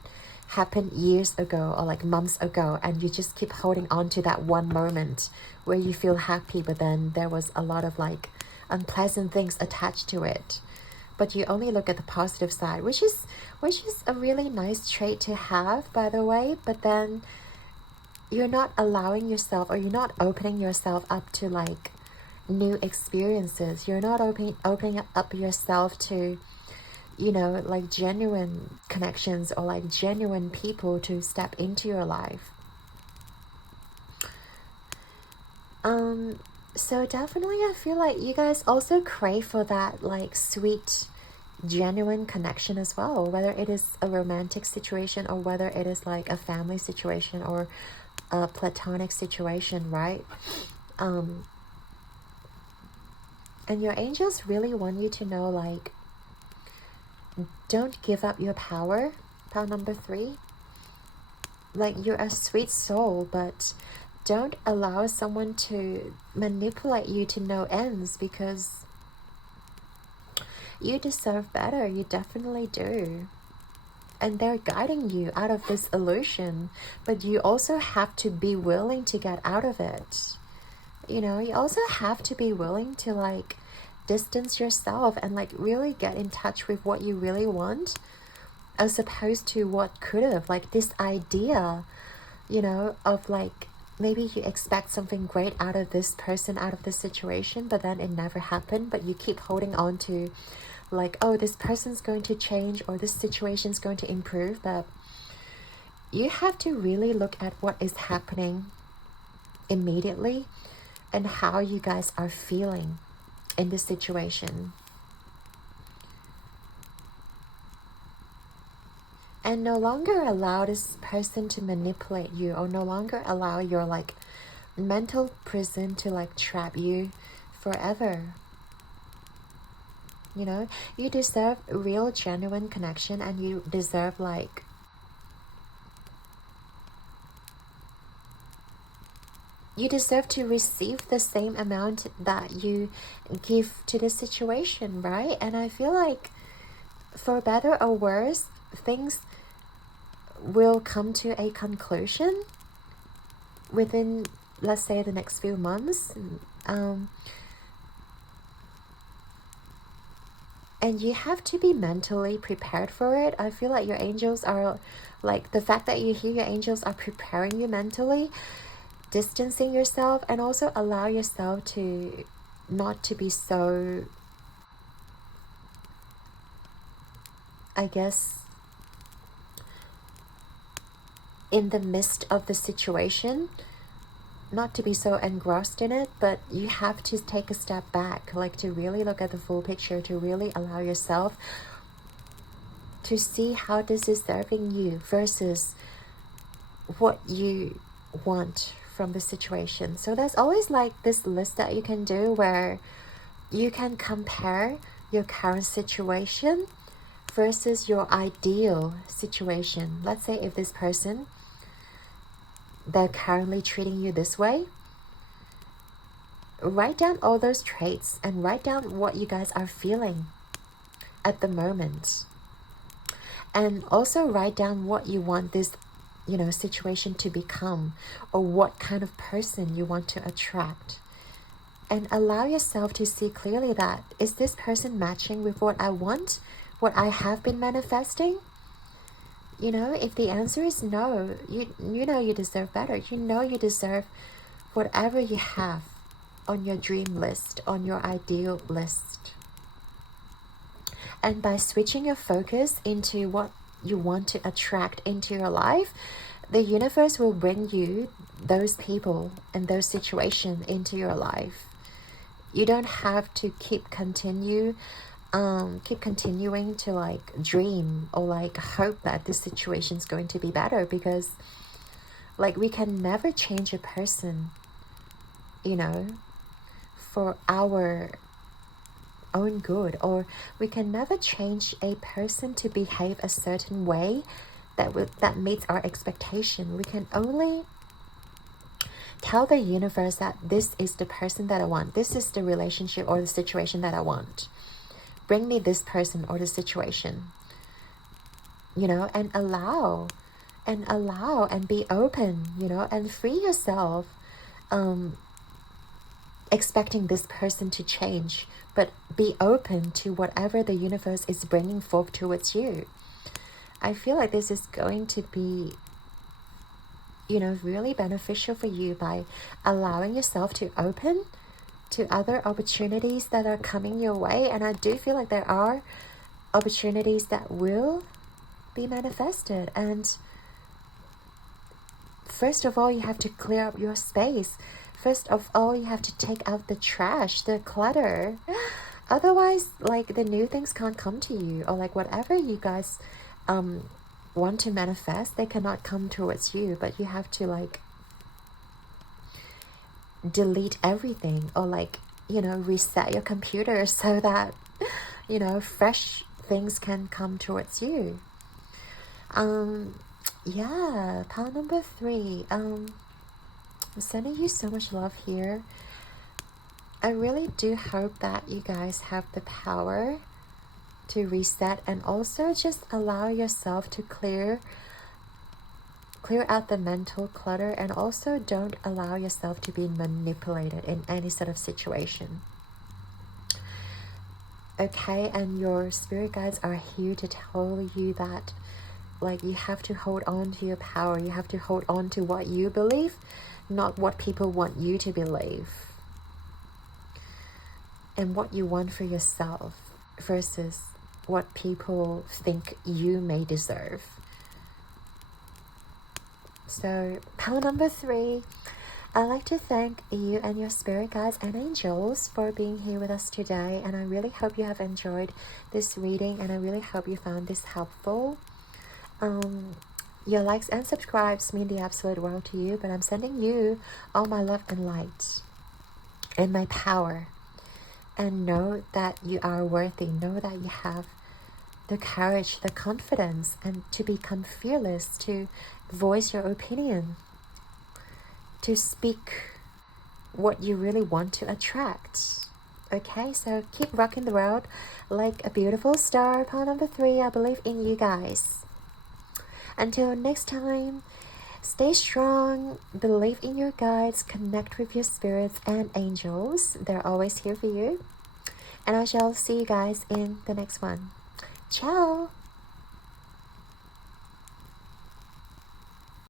happened years ago or like months ago, and you just keep holding on to that one moment where you feel happy, but then there was a lot of like unpleasant things attached to it. But you only look at the positive side, which is a really nice trait to have, by the way. But then you're not allowing yourself, or you're not opening yourself up to like new experiences. You're not opening up yourself to, you know, like genuine connections, or like genuine people to step into your life. So definitely I feel like you guys also crave for that like sweet, genuine connection as well, whether it is a romantic situation, or whether it is like a family situation, or a platonic situation, right? And your angels really want you to know, like, don't give up your power. Power number 3. Like, you're a sweet soul, but don't allow someone to manipulate you to no ends, because you deserve better. You definitely do. And they're guiding you out of this illusion, but you also have to be willing to get out of it. You know, you also have to be willing to like distance yourself and like really get in touch with what you really want, as opposed to what could have, like this idea, you know, of like maybe you expect something great out of this person, out of this situation, but then it never happened, but you keep holding on to like, oh, this person's going to change, or this situation's going to improve. But you have to really look at what is happening immediately, and how you guys are feeling in this situation. And no longer allow this person to manipulate you, or no longer allow your like mental prison to like trap you forever. You know, you deserve real, genuine connection, and you deserve like you deserve to receive the same amount that you give to the situation, right? And I feel like for better or worse, things will come to a conclusion within, let's say, the next few months. And you have to be mentally prepared for it. I feel like your angels are, like, the fact that you hear your angels are preparing you mentally, distancing yourself, and also allow yourself to not to be so, I guess, in the midst of the situation, not to be so engrossed in it, but you have to take a step back, like to really look at the full picture, to really allow yourself to see how this is serving you versus what you want from the situation. So there's always like this list that you can do where you can compare your current situation versus your ideal situation. Let's say if this person, they're currently treating you this way, write down all those traits and write down what you guys are feeling at the moment. And also write down what you want this, situation to become, or what kind of person you want to attract. And allow yourself to see clearly that, is this person matching with what I want, what I have been manifesting? If the answer is no, you know you deserve better. You deserve whatever you have on your dream list, on your ideal list. And by switching your focus into what you want to attract into your life, the universe will bring you those people and those situations into your life. You don't have to keep continuing to like dream or like hope that this situation is going to be better, because like we can never change a person, for our own good, or we can never change a person to behave a certain way that meets our expectation. We can only tell the universe that this is the person that I want, this is the relationship or the situation that I want. Bring me this person or the situation, and allow and be open, and free yourself, expecting this person to change, but be open to whatever the universe is bringing forth towards you. I feel like this is going to be, really beneficial for you by allowing yourself to open to other opportunities that are coming your way. And I do feel like there are opportunities that will be manifested. And first of all, you have to clear up your space. First of all, you have to take out the trash, the clutter. Otherwise, like, the new things can't come to you, or like whatever you guys want to manifest, they cannot come towards you. But you have to like delete everything, or like, reset your computer so that, fresh things can come towards you. Yeah, pile number 3. I'm sending you so much love here. I really do hope that you guys have the power to reset, and also just allow yourself to clear out the mental clutter, and also don't allow yourself to be manipulated in any sort of situation. Okay, and your spirit guides are here to tell you that, like, you have to hold on to your power. You have to hold on to what you believe, not what people want you to believe, and what you want for yourself versus what people think you may deserve. So, pile number 3, I'd like to thank you and your spirit guides and angels for being here with us today. And I really hope you have enjoyed this reading, and I really hope you found this helpful. Your likes and subscribes mean the absolute world to you, but I'm sending you all my love and light and my power. And know that you are worthy. Know that you have the courage, the confidence, and to become fearless, to voice your opinion, to speak what you really want to attract. Okay, so keep rocking the world like a beautiful star. Pile number 3, I believe in you guys. Until next time, stay strong, believe in your guides, connect with your spirits and angels. They're always here for you. And I shall see you guys in the next one. Ciao!